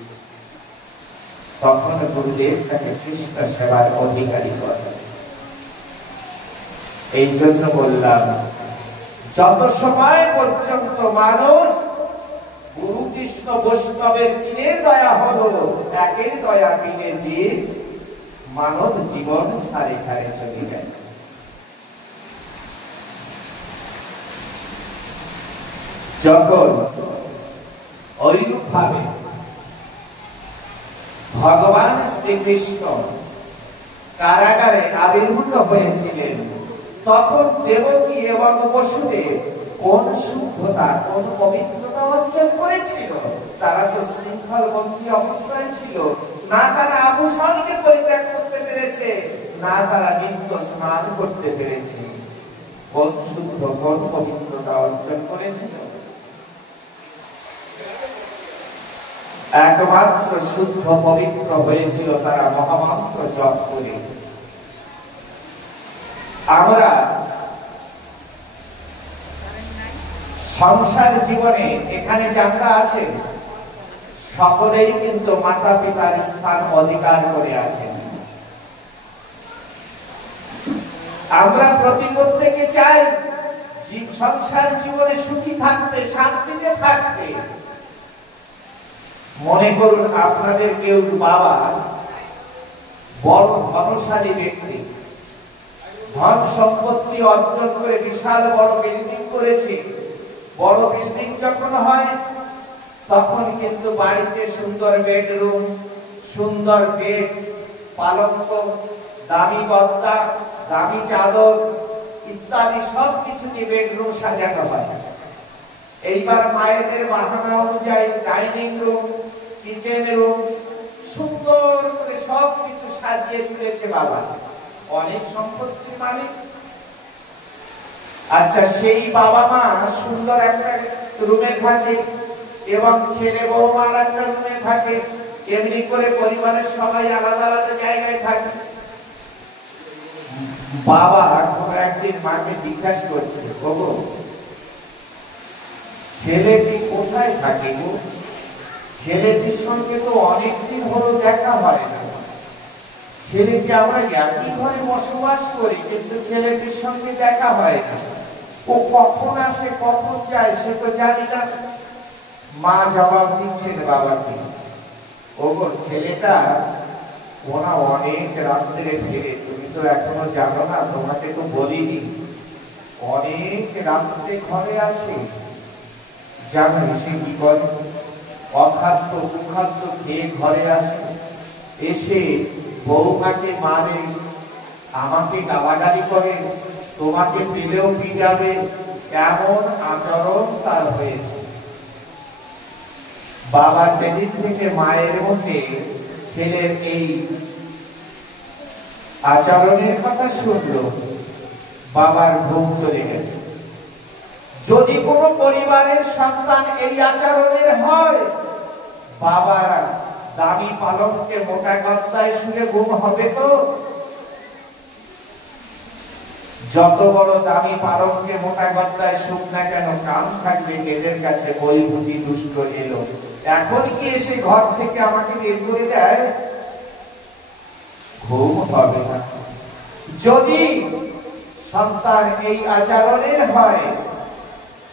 তখন গুরুদেব তাকে কৃষ্ণ সেবার অধিকারী করে। এই জন্য বললাম, যত সময় পর্যন্ত মানুষ গুরু কৃষ্ণ বৈষ্ণবের কিনের দয়া হলো, একের দয়া কিনে যে মানব জীবন সারে খারে চলে গেল। যখন ঐরূপ ভাবে ভগবান শ্রীকৃষ্ণ কারাগারে আবির্ভূত হয়েছিলেন, তখন দেবকী এবং বসুদেব কোন শুদ্ধতা, কোন পবিত্রতা অর্জন করেছিল? তারা তো শৃঙ্খল বন্দী অবস্থায় ছিল না, তারা আভূষণকে পরিত্যাগ করতে পেরেছে না, তারা নিত্য স্নান করতে পেরেছে। কোন শুদ্ধ, কোন পবিত্রতা অর্জন করেছিল? একমাত্র শুদ্ধ পবিত্র হয়েছিল তারা মহামন্ত্র জপ করে। আমরা সংসার জীবনে এখানে যারা আছেন সকলেই কিন্তু মাতা পিতার স্থান অধিকার করে আছেন। আমরা প্রত্যেকে চাই সংসার জীবনে সুখী থাকতে, শান্তিতে থাকতে। মনে করুন আপনাদের কেউ বাবা বড় ধনশালী ব্যক্তি, ধন সম্পত্তি অর্জন করে বিশাল বড় বিল্ডিং করেছে। বড় বিল্ডিং যখন হয় তখন কিন্তু বাড়িতে সুন্দর বেডরুম, সুন্দর বেড, পালঙ্ক, দামি গদ্দা, দামি চাদর ইত্যাদি সব কিছু দিয়ে বেডরুম সাজানো হয়। এইবার মায়েদের বাহানা অনুযায়ী ডাইনিং রুম, কিচেন রুম সুন্দর করে সব কিছু সাজিয়ে তুলেছে বাবা, অনেক সম্পত্তির মালিক। আচ্ছা, সেই বাবা মা সুন্দর একটা রুমে থাকে এবং ছেলে বৌমা একটা রুমে থাকে, এমনি করে পরিবারের সবাই আলাদা আলাদা জায়গায় থাকে। বাবা একদিন মাকে জিজ্ঞাসা করছে, বাবু ছেলেটি কোথায় থাকে গো? ছেলেটির সঙ্গে তো অনেকদিন হলো দেখা হয় না। ছেলেটি আমরা একই ঘরে বসবাস করি, কিন্তু ছেলেটির সঙ্গে দেখা হয় না। ও কখন আসে কখন যায় সে তো জানি না। মা জবাব দিচ্ছেন বাবাকে, ওগো ছেলেটা ওনা অনেক রাত্রে ফেরে, তুমি তো এখনো জানো না, তোমাকে তো বলিনি, অনেক রাত্রে ঘরে আসে। জানো সে কি করে? অখাদ্য কুখাদ্য খেয়ে ঘরে আসে, এসে বৌমাকে মারে, আমাকে গালাগালি করে, তোমাকে পেলেও পিটাবে, এমন আচরণ তার হয়েছে। বাবা যেদিন থেকে মায়ের মুখে ছেলের এই আচরণের কথা শুনলো, বাবার ঘুম চলে গেছে। যদি কোনো পরিবারের সন্তান এই আচরণের হয়, বাবা দামি পালককে মোটা গদ্দায় শুনে ঘুম হবে তো? যত বড় দামি পালককে মোটা গদ্দায় শুক না কেন, কান থাকবে গেটের কাছে, বই বুঝি দুষ্ট এলো, এখন কি এসে ঘর থেকে আমাকে বের করে দেয়? ঘুম হবে না। যদি সন্তান এই আচরণের হয়,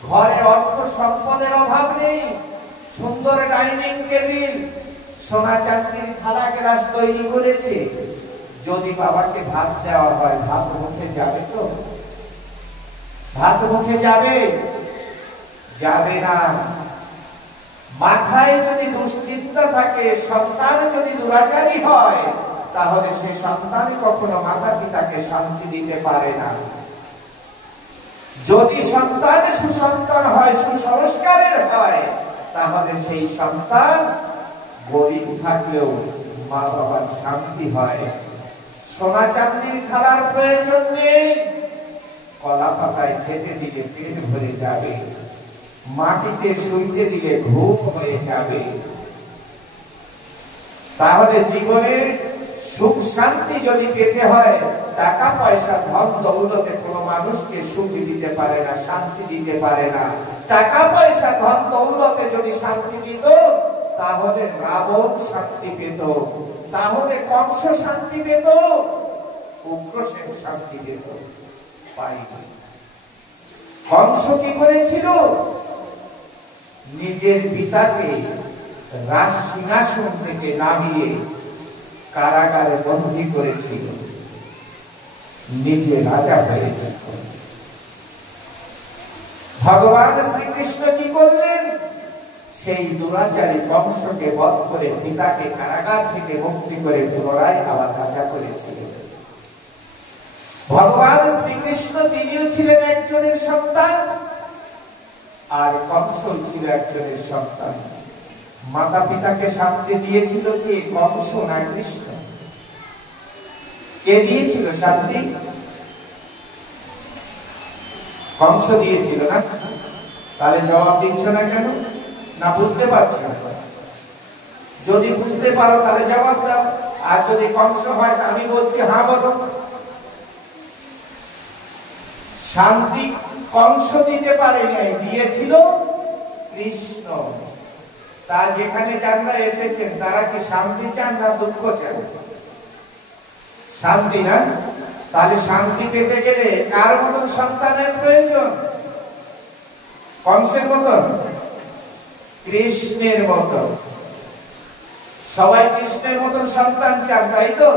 ঘরে অর্থ সম্পদের অভাব নেই, সুন্দর ডাইনিং টেবিল, সোনা চাঁদির থালা গ্লাস তৈরি করেছে, যদি বাবাকে ভাত দেওয়া হয়, ভাত মুখে যাবে তো? ভাত মুখে যাবে? যাবে না। মাথায় যদি দুশ্চিন্তা থাকে, সন্তান যদি দুরাচারী হয়, তাহলে সে সন্তান কখনো মাতা পিতাকে শান্তি দিতে পারে না। যদি সন্তান সুসন্তান হয়, সুসংস্কারের হয়, তাহলে সেই সন্তান গরিব থাকলেও মা বাবার শান্তি হয়। সোনা চাঁদির থালার প্রয়োজন নেই, কলা পাতায় খেতে দিলে পেট ভরে যাবে, মাটিতে শুইতে দিলে ঘুম হয়ে যাবে। তাহলে জীবনে সুখ শান্তি যদি পেতে হয়, টাকা পয়সা ধন দৌলতে কোনো মানুষকে সুখ দিতে পারে না, শান্তি দিতে পারে না। টাকা পয়সা ধন দৌলতে যদি শান্তি দিত, তাহলে রাবণ শান্তি পেত, তাহলে কংস শান্তি পেত, উগ্রসেন শান্তি পেত। পাইনি। কংস কি করেছিল? নিজের পিতাকে রাজ সিংহাসন থেকে নামিয়ে কারাগারে বন্দী করেছিল, নিজে রাজা হয়েছিল। ভগবান শ্রীকৃষ্ণ কি করলেন? সেই দুরাচারী কংসকে বধ করে পিতাকে কারাগার থেকে মুক্তি করে পুনরায় আবার রাজা করেছিলেন। ভগবান শ্রীকৃষ্ণ তিনিও ছিলেন একজনের সন্তান, আর কংস ছিল একজনের সন্তান। মাতা পিতাকে শান্তি দিয়েছিল কি কংস না কৃষ্ণ? কে দিয়েছিল শান্তি? কংস দিয়েছিল না? তাহলে জবাব দিচ্ছ না কেন? না বুঝতে পারছো না? যদি বুঝতে পারো তাহলে জবাব দাও, আর যদি কংস হয় আমি বলছি হ্যাঁ বলো। শান্তি কংস দিতে পারে নাই, দিয়েছিল কৃষ্ণ। তা যেখানে যারা এসেছেন তারা কি শান্তি চান না দুঃখ চান? শান্তি না? তাহলে শান্তি পেতে গেলে কার মতন সন্তানের প্রয়োজন? কংসের মতন? কৃষ্ণের মতন। সবাই কৃষ্ণের মতন সন্তান চান, তাই তো?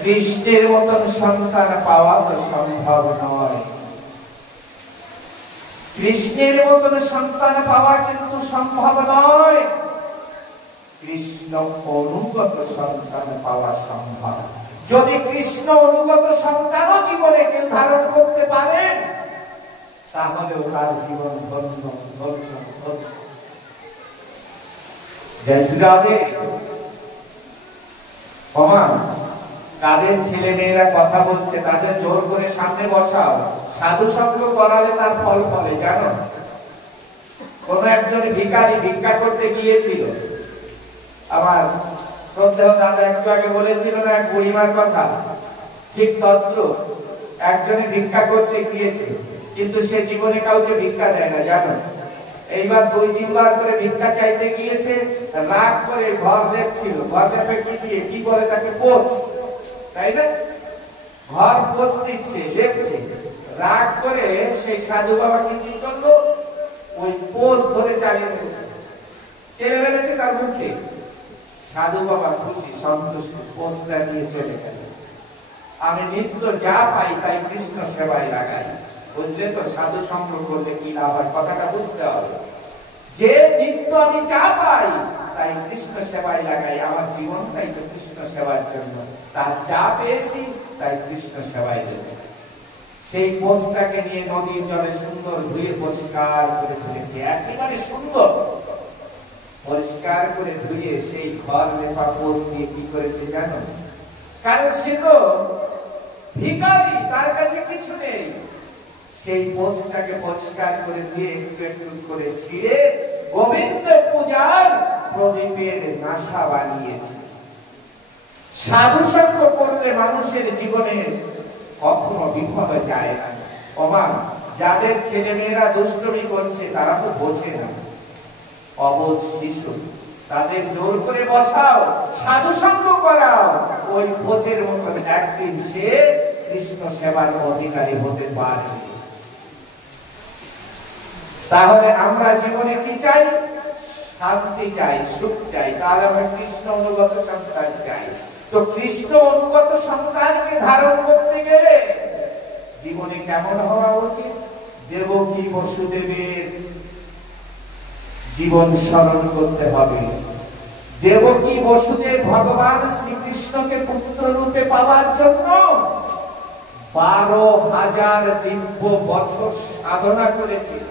কৃষ্ণের মতন সন্তান পাওয়া তো সম্ভব নয়। কৃষ্ণের মতন সন্তান পাওয়া কিন্তু সম্ভব নয়। কৃষ্ণ অনুগত সন্তান পাওয়া সম্ভব। যদি কৃষ্ণ অনুগত সন্তানও জীবনে কেউ ধারণ করতে পারে, তাহলেও তার জীবন ধন্য ধন্য ধন্য। জয় শ্রী রাধে। কাদের ছেলে মেয়েরা কথা বলছে তাদের জোর করে সামনে বসাও, সাধু সঙ্গ করালে তার ফল ফলে। জানো, কোন একজন ভিখারি ভিক্ষা করতে গিয়েছিল, আমার শ্রদ্ধেয় দাদা একটু আগে বলেছিল না এক বুড়িমার কথা, ঠিক তদ্রূপ একজনে ভিক্ষা করতে গিয়েছে, কিন্তু সে জীবনে কাউকে ভিক্ষা দেয় না। জানো, এইবার 2-3 বার করে ভিক্ষা চাইতে গিয়েছে, রাগ করে ঘর লেপছিল। ঘর লেপে কি দিয়ে কি বলে তাকে? পোছ, তাই না? ঘর পোছ দিচ্ছে, লেপছে। রাগ করে সেই সাধু বাবা কি করলো? ওই পোছ ধরে চালিয়ে ফেলেছে, চেলে ফেলেছে তার মুখে। সাধু বাবা খুশি সন্তুষ্ট, পোছটা নিয়ে চলে গেল। আমি নিত্য যা পাই তাই কৃষ্ণ সেবায় লাগাই। বুঝলে তো? সাধু সঙ্গ করলে কি লাভ হয়, কথাটা বুঝতে হবে। যে নিত্য আমি যা পাই তাই কৃষ্ণ সেবায় লাগাই, আমার জীবনটাই তো কৃষ্ণ সেবার জন্য। তার যা পেয়েছি তাই কৃষ্ণ সেবায় দেব। সেই পোষটাকে নিয়ে নদীর জলে সুন্দর ধুয়ে পরিষ্কার করে তুলেছি, একেবারে সুন্দর। পরিষ্কার করে ধুয়ে সেই ঘর লেপা পোষ দিয়ে কি করেছে জানো? কারণ সে তো ভিখারি, তার কাছে কিছু নেই। সেই পোষটাকে পরিষ্কার করে ধুয়ে একটু একটু করে ছিঁড়ে গোবিন্দ পূজার প্রদীপের নাশা বানিয়েছে। সাধু সঙ্গ করলে মানুষের জীবনে কখনো বিপদ যায় না। ওমা, যাদের ছেলে মেয়েরা দুষ্টুমি করছে তারা তো বোঝে না, অবুঝ শিশু, তাদের জোর করে বসাও, সাধু সঙ্গ করাও, ওই বোঝের মতন একদিন সে কৃষ্ণ সেবার অধিকারী হতে পারে। তাহলে আমরা জীবনে কি চাই? শান্তি চাই, সুখ চাই। তাহলে আমরা কৃষ্ণ অনুগত সন্তান চাই। তো কৃষ্ণ অনুগত সন্তানকে ধারণ করতে গেলে জীবনে কেমন হওয়া উচিত? দেবকী বসুদেবের জীবন স্মরণ করতে হবে। দেবকী বসুদেব ভগবান শ্রীকৃষ্ণকে পুত্র রূপে পাওয়ার জন্য 12,000 দিব্য বছর সাধনা করেছিল।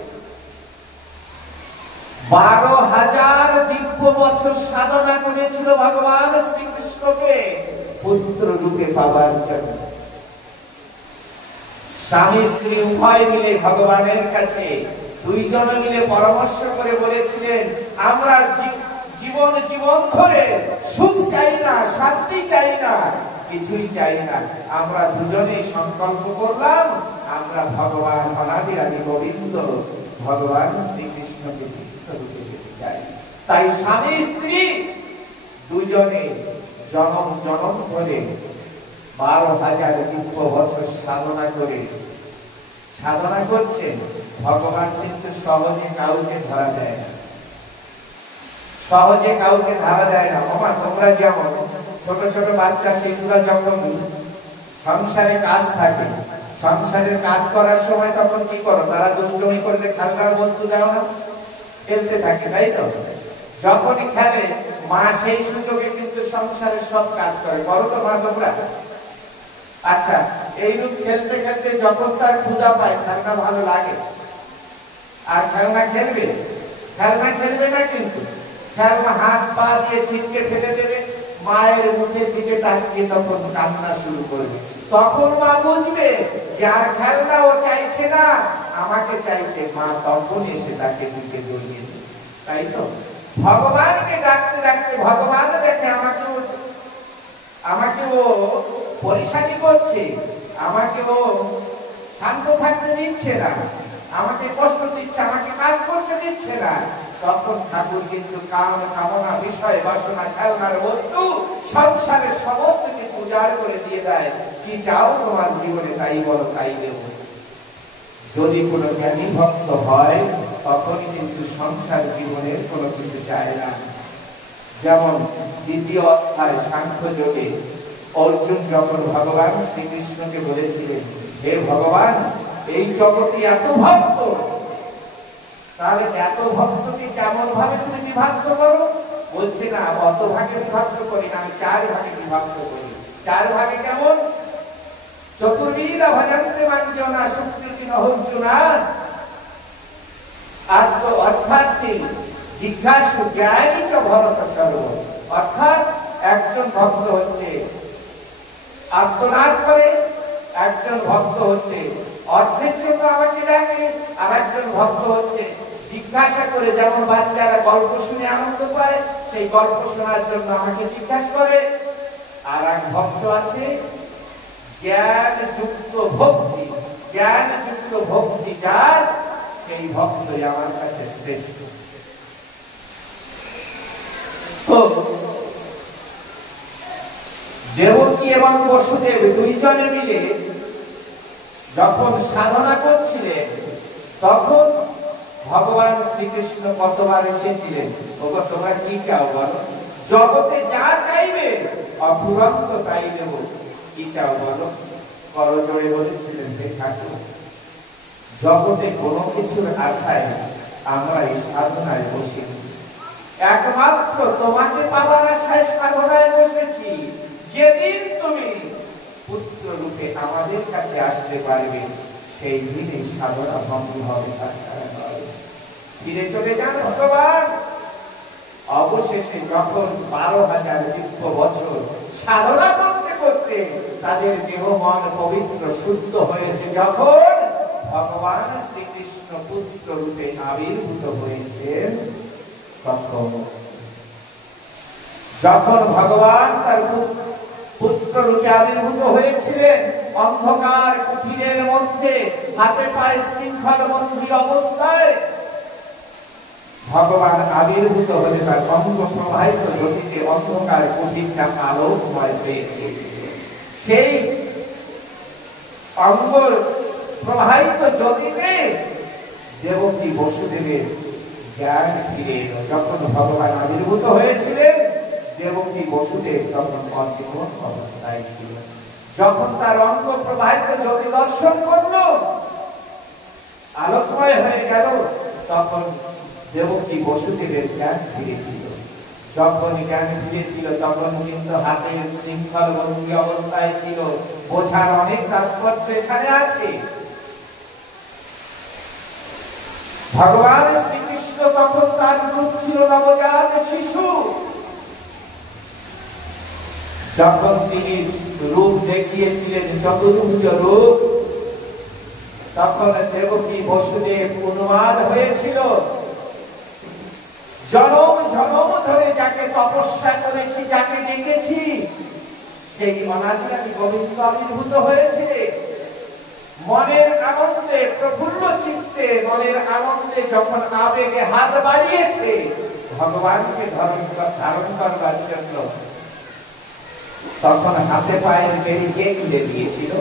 12,000 দিব্য বছর সাধনা করেছিল ভগবান শ্রীকৃষ্ণকে পুত্র রূপে পাওয়ার জন্য। স্বামী স্ত্রী উভয় মিলে ভগবানের কাছে দুইজন মিলে পরামর্শ করে বলেছিলেন, আমরা জীবন ধরে সুখ চাই না, শান্তি চাই না, কিছুই চাই না। আমরা দুজনেই সংকল্প করলাম, আমরা ভগবান অনাদি আদি গোবিন্দ ভগবান শ্রীকৃষ্ণকে পুত্র রূপে পেতে চাই। তাই স্বামী স্ত্রী দুজনে জনম ধরে 12,000 দিব্য বছর সাধনা করছেন। ভগবান কিন্তু সহজে কাউকে ধরা দেয় না, সহজে কাউকে ধরা দেয় না। মামা, তোমরা যেমন ছোট ছোট বাচ্চা শিশুরা যখন সংসারে কাজ থাকে, সংসারের কাজ করার সময় তখন কি করো? তারা দুষ্টুমি করলে খেলনার বস্তু দাও না, খেলতে থাকে, তাই তো? যখনই খেলে মা সেই সুযোগে কিন্তু সংসারের সব কাজ করে। করো তো মা তোমরা? আচ্ছা, এইরূপ খেলতে খেলতে যখন তার ক্ষুধা পায়, খেলনা ভালো লাগে, আর খেলনা খেলবে না, কিন্তু খেলনা হাত পা দিয়ে ছিটকে ফেলে দেবে, মায়ের মুখের দিকে তাকিয়ে তখন কান্না শুরু করবে। তখন মা বুঝবে যে আর খেলনা ও চাইছে না, আমাকে চাইছে। মা তখন এসে তাকে দিকে জড়িয়ে দেবে, তাই তো? ভগবানকে ডাকতে ডাকতে ভগবান দেখে আমাকে ও পরিশানি করছে, আমাকে ও শান্ত থাকতে দিচ্ছে না, আমাকে কষ্ট দিচ্ছে, আমাকে কাজ করতে দিচ্ছে না। তখন ঠাকুর কিন্তু কামনা, বিষয় বাসনা, খেলনার বস্তু, সংসারের সমস্ত কিছু উজাড় করে দিয়ে দেয়। কি চাও তোমার জীবনে, তাই বলো, তাই দেব। যদি কোনো জ্ঞানী ভক্ত হয় তখনই কিন্তু সংসার জীবনের কোনো কিছু চায় না। যেমন দ্বিতীয় অধ্যায় সাংখ্য যোগে অর্জুন যখন ভগবান শ্রীকৃষ্ণকে বলেছিলেন, হে ভগবান, এই জগতে এত ভক্ত, তাহলে এত ভক্তকে কেমন ভাবে তুমি বিভক্ত করো? বলছে না, অত ভাগে বিভক্ত করি না, আমি 4 ভাগে বিভক্ত করি। 4 ভাগে কেমন? চতুর্বিধা ভজন্তে মাঞ্জনা সুকৃতি নহর্জুনা। অর্থাৎ জিজ্ঞাসু জ্ঞানী চ ভরত সর্ব। অর্থাৎ একজন ভক্ত হচ্ছে আর্তনাদ করে, একজন ভক্ত হচ্ছে অর্থের জন্য আমাকে ডাকে, আর একজন ভক্ত হচ্ছে জিজ্ঞাসা করে। যেমন বাচ্চারা গল্প শুনে আনন্দ পায়, সেই গল্প শোনার জন্য আমাকে জিজ্ঞাসা করে। আর এক ভক্ত আছে জ্ঞানযুক্ত ভক্তি যার, সেই ভক্তই আমার কাছে শ্রেষ্ঠ। তো দেবকী এবং বসুদেব দুইজনে মিলে যখন সাধনা করছিলেন, তখন ভগবান শ্রীকৃষ্ণ কতবার এসেছিলেন। ওগো, তোমরা কি চাও বলো? জগতে যা চাইবে অফুরন্ত তাই দেব, কি চাও বলো? করজোড়ে বলেছিলেন, হে ঠাকুর, জগতে কোনো কিছুর আশায় আমরা এই সাধনায় বসেছি, একমাত্র তোমাকে পাওয়ার আশায় সাধনায় বসেছি। যেদিন তুমি পুত্র রূপে আমাদের কাছে আসতে পারবে, সেই দিনে সাধনা ভঙ্গ হবে। ফিরে চলে যান ভগবান, অবশেষে যখন 12,000 দীর্ঘ বছর সাধনা করতে করতে তাদের দেহ মন পবিত্র শুদ্ধ হয়েছে, যখন ভগবান শ্রীকৃষ্ণ পুত্র রূপে আবির্ভূত হয়েছেন, যখন ভগবান তার পুত্র রূপে আবির্ভূত হয়েছিলেন, অন্ধকার কুঠিরের মধ্যে হাতে পায়ে শৃঙ্খলবন্দী অবস্থায় ভগবান আবির্ভূত হলে তার অঙ্গ প্রবাহিত জ্যোতিতে অন্ধকার কুঠিরটা আলোকময় হয়ে গিয়েছিল। সেই অঙ্গ প্রবাহিত জ্যোতিতে দেবকী বসুদেবের জ্ঞান ফিরে এলো। যখন ভগবান আবির্ভূত হয়েছিলেন, দেবকী বসুদেব তখন অচেতন অবস্থায় ছিল। যখন তার অঙ্গ প্রবাহিত জ্যোতি দর্শন করল, আলোকময় হয়ে গেল, তখন দেবকী বসুদেবের জ্ঞান ফিরেছিল। যখন জ্ঞান ফিরেছিল, তখন কিন্তু হাতে শৃঙ্খলবন্দী অবস্থায় ছিল। বোঝার অনেক তাৎপর্য এখানে আছে। ভগবান শ্রীকৃষ্ণ তখন তার রূপ ছিল নবজাত শিশু। যখন তিনি রূপ দেখিয়েছিলেন চতুর্ভুজ রূপ, তখন দেবকী বসুদেব উন্মাদ হয়েছিল। জনম জনম ধরে যাকে তপস্যা করেছি, যাকে ডেকেছি, সেই অনাদি গোবিন্দ আবির্ভূত হয়েছে। মনের আনন্দে, প্রফুল্ল চিত্তে, মনের আনন্দে যখন আবেগে হাত বাড়িয়েছে ভগবানকে ধারণ করবার জন্য, তখন হাতে পায়ের বেরি কে খুলে দিয়েছিল?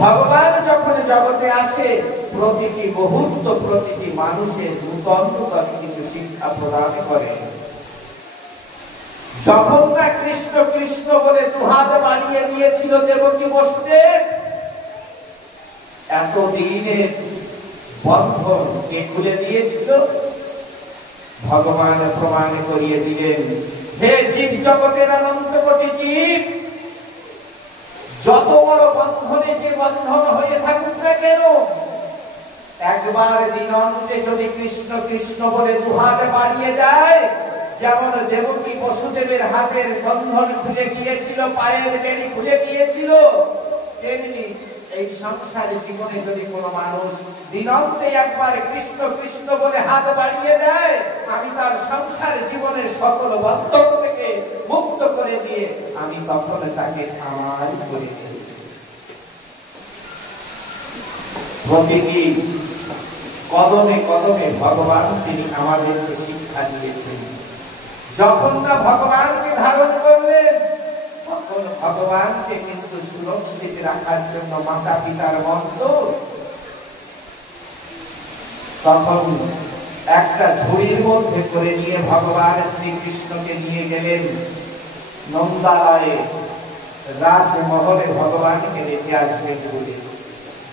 ভগবান যখন জগতে আসে, প্রতিটি মুহূর্ত প্রতিটি মানুষের নূতন নূতন কিছু শিক্ষা প্রদান করে। যখন না কৃষ্ণ কৃষ্ণ বলে দুহাত বাড়িয়ে দিয়েছিল দেবকী বসুদেব, এতদিনের বন্ধন কে খুলে দিয়েছিল? ভগবান প্রমাণ করিয়ে দিলেন, হে জীব জগতের অনন্ত কোটি জীব, যত বড় বন্ধনে যে বন্ধন হয়ে থাকুক না কেন, একবার দিনন্তে যদি কৃষ্ণ কৃষ্ণ বলে দুহাত বাড়িয়ে দেয়, যেমন দেবকী বসুদেবের হাতের বন্ধন খুলে গিয়েছিল, পায়ের বেড়ি খুলে গিয়েছিল, তেমনি এই সংসারে জীবনে যদি কোনো মানুষ দিনন্তে একবার কৃষ্ণ কৃষ্ণ বলে হাত বাড়িয়ে দেয়, আমি তার সংসার জীবনের সকল বন্ধন থেকে মুক্ত করে দিয়ে আমি তখন তাকে আমার করে দিই। প্রতিটি কদমে কদমে ভগবান তিনি আমাদেরকে শিক্ষা দিয়েছেন। যখন না ভগবানকে ধারণ করলেন, তখন ভগবানকে কিন্তু সুরক্ষিত রাখার জন্য মাতা পিতার মন্ত্র, তখন একটা ঝুড়ির মধ্যে করে নিয়ে ভগবান শ্রীকৃষ্ণকে নিয়ে গেলেন নন্দালয়ে, রাজমহলে ভগবানকে রেখে আসবেন বলে।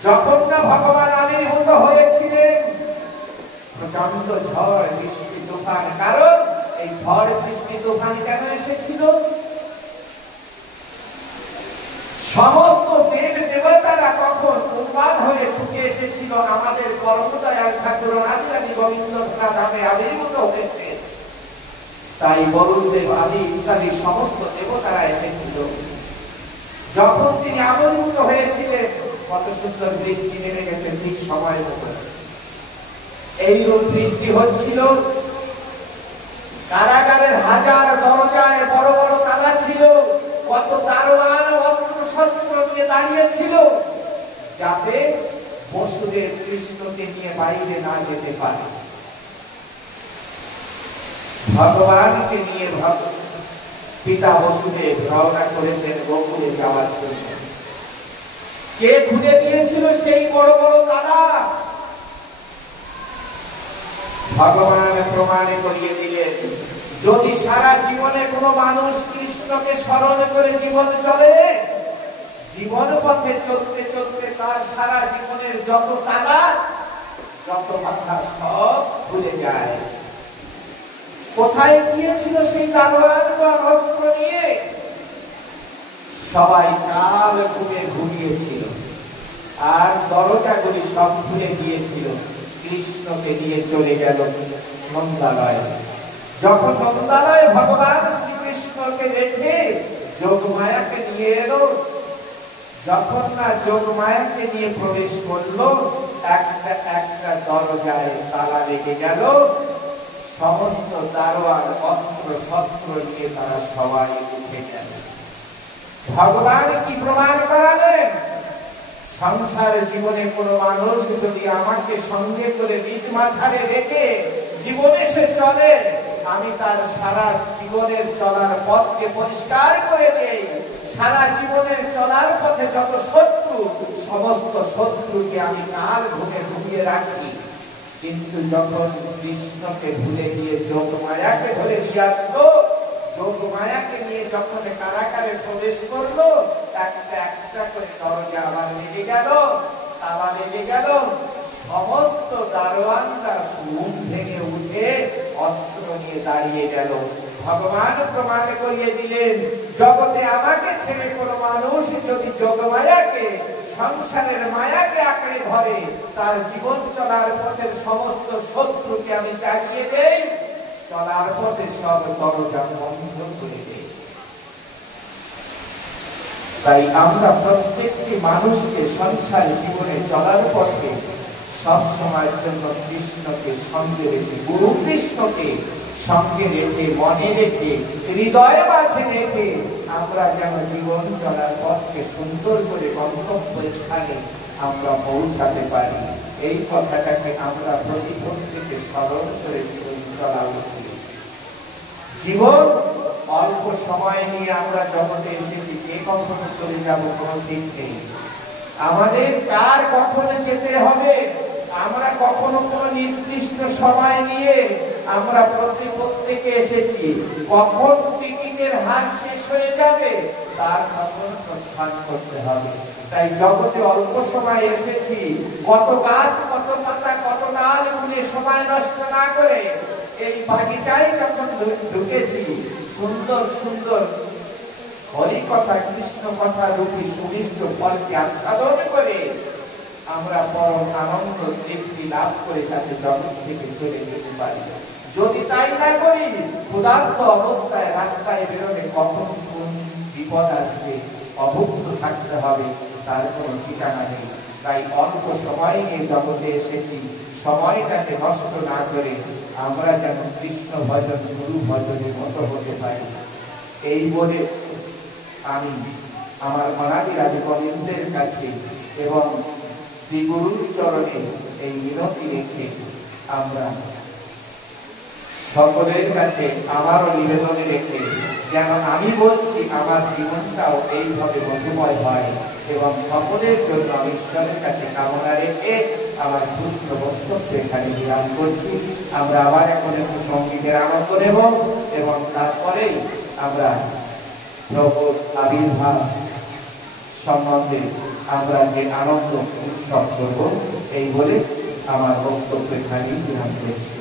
যখন না ভগবান আবির্ভূত হয়েছিলেন, প্রচন্ড ঝড় বৃষ্টি তুফান। কারণ এই ঝড় বৃষ্টি তুফান কেন এসেছিল? সমস্ত দেব দেবতারা তখন উন্মাদ হয়ে ছুটে এসেছিল আমাদের পরম দয়াল ঠাকুর আদি গোবিন্দ ধামে আবির্ভূত হয়েছে। তাই বরুণদেব আদি ইত্যাদি সমস্ত দেবতারা এসেছিল। যখন তিনি আবির্ভূত হয়েছিলেন, কত সুন্দর বৃষ্টি নেমে গেছে ঠিক সময় মতো। এইরূপ বৃষ্টি হচ্ছিল। কারাগারের হাজার দরজায় বড় বড় তালা ছিল, কত দারোয়ান অস্ত্র শস্ত্র নিয়ে দাঁড়িয়ে ছিল, যাতে বসুদেব কৃষ্ণকে নিয়ে বাইরে না যেতে পারে। ভগবানকে নিয়ে পিতা বসুদেব রওনা করেছেন গোকুলে যাওয়ার জন্য। কে খুলে দিয়েছিল সেই বড় বড় তালা? ভগবান প্রমাণ করিয়ে দিলেন, যদি সারা জীবনে কোনো মানুষ কৃষ্ণকে স্মরণ করে জীবন চলে, জীবন পথে চলতে চলতে তার সারা জীবনের যত তালা, যত মাথা সব ভুলে যায়। কোথায় গিয়েছিল সেই দারোয়ান অস্ত্র নিয়ে? সবাই কাল ঘুমে ঘুমিয়েছিল, আর দরজাগুলি সব খুলে গিয়েছিল। কৃষ্ণকে নিয়ে চলে গেল নন্দালয়ে। যখন নন্দালয় ভগবান শ্রীকৃষ্ণকে দেখে যোগমায়াকে নিয়ে এলো, যখন না যোগমায়াকে নিয়ে প্রবেশ করলো, একটা একটা দরজায় তালা লেগে গেল। সমস্ত দারোয়ান অস্ত্র শস্ত্র নিয়ে তারা সবাই উঠে গেল। ভগবান কি প্রমাণ করালেন? সংসার জীবনে কোন মানুষ যদি আমাকে সঙ্গে করে নিজ মাঝারে রেখে জীবনে সে চলে, আমি তার সারা জীবনের চলার পথকে পরিষ্কার করে দেই। সারা জীবনের চলার পথে যত শত্রু, সমস্ত শত্রুকে আমি কার ঘুমে ঘুমিয়ে রাখি। কিন্তু যখন কৃষ্ণকে ভুলে গিয়ে যোগমায়াকে ধরে নিয়ে আসলো, যোগমায়াকে নিয়ে যখন কারাগারে প্রবেশ করলো, একটা একটা করে দরজা আবার লেগে গেল, তালা লেগে গেল। সমস্ত দারোয়ানরা ঘুম ভেঙে উঠে অস্ত্র নিয়ে দাঁড়িয়ে গেল। ভগবান প্রমাণ করিয়ে দিলেন, জগতে আমাকে ছেড়ে কোন মানুষ যদি যোগমায়াকে, সংসারের মায়াকে আঁকড়ে ধরে, তার জীবন চলার পথের সমস্ত শত্রুকে আমি জাগিয়ে দেই, চলার পথে সব দরজা বন্ধ করে দেই। তাই আমরা প্রত্যেকটি মানুষকে সংসার জীবনে চলার পথে সব সময়ের জন্য কৃষ্ণকে সঙ্গে রেখে, গুরু কৃষ্ণকে সঙ্গে রেখে, মনে রেখে, হৃদয়ে মাঝে রেখে আমরা যেন জীবন চলার পথকে সুন্দর করে গন্তব্য স্থানে আমরা পৌঁছাতে পারি। এই কথাটাকে আমরা প্রত্যেককে স্মরণ করে জীবন চলা উচিত। জীবন অল্প সময় নিয়ে আমরা জগতে এসেছি, কে কখনো চলে যাব কোনো ঠিক নেই। আমাদের কার কখনো যেতে হবে, আমরা কখনো কোনো নির্দিষ্ট সময় নিয়ে আমরা প্রত্যেকে এসেছি। কখন টিকিটের হার শেষ হয়ে যাবে তার কখন প্রস্থান করতে হবে। তাই জগতে অল্প সময় এসেছি, কত গাছ, কত পাতা, কত ডাল গুলে সময় নষ্ট না করে এই বাগিচায় যখন ঢুকেছি, সুন্দর সুন্দর হরি কথা, কৃষ্ণ কথা রূপী সুমিষ্ট ফলকে আস্বাদন করে আমরা পরম আনন্দ তৃপ্তি লাভ করে তাকে জগৎ থেকে চলে যেতে পারি। যদি তাই না করি, ক্ষুধার্ত অবস্থায় রাস্তায় বেরোলে কখন কোন বিপদ আসবে, অভুক্ত থাকতে হবে, তার কোনো ঠিকানা নেই। তাই অল্প সময় নিয়ে জগতে এসেছি, সময়টাকে নষ্ট না করে আমরা যেন কৃষ্ণ ভজন, গুরু ভজনের মতো হতে পারি। এই বলে আমি আমার মনাদিরাজ গোবিন্দের কাছে এবং শ্রী গুরুর চরণে এই মিনতি রেখে আমরা সকলের কাছে আমারও নিবেদনে রেখে, যেন আমি বলছি আমার জীবনটাও এইভাবে মধুময় হয় এবং সকলের জন্য আমি ঈশ্বরের কাছে কামনা রেখে আমার ক্ষুদ্র বক্তব্য এখানে বিরাম করছি। আমরা আবার এখন একটু সঙ্গীতের আনন্দ নেব এবং তারপরেই আমরা প্রভুর আবির্ভাব সম্বন্ধে আমরা যে আনন্দ উৎসব করব, এই বলে আমার বক্তব্য এখানেই বিরাম করছি।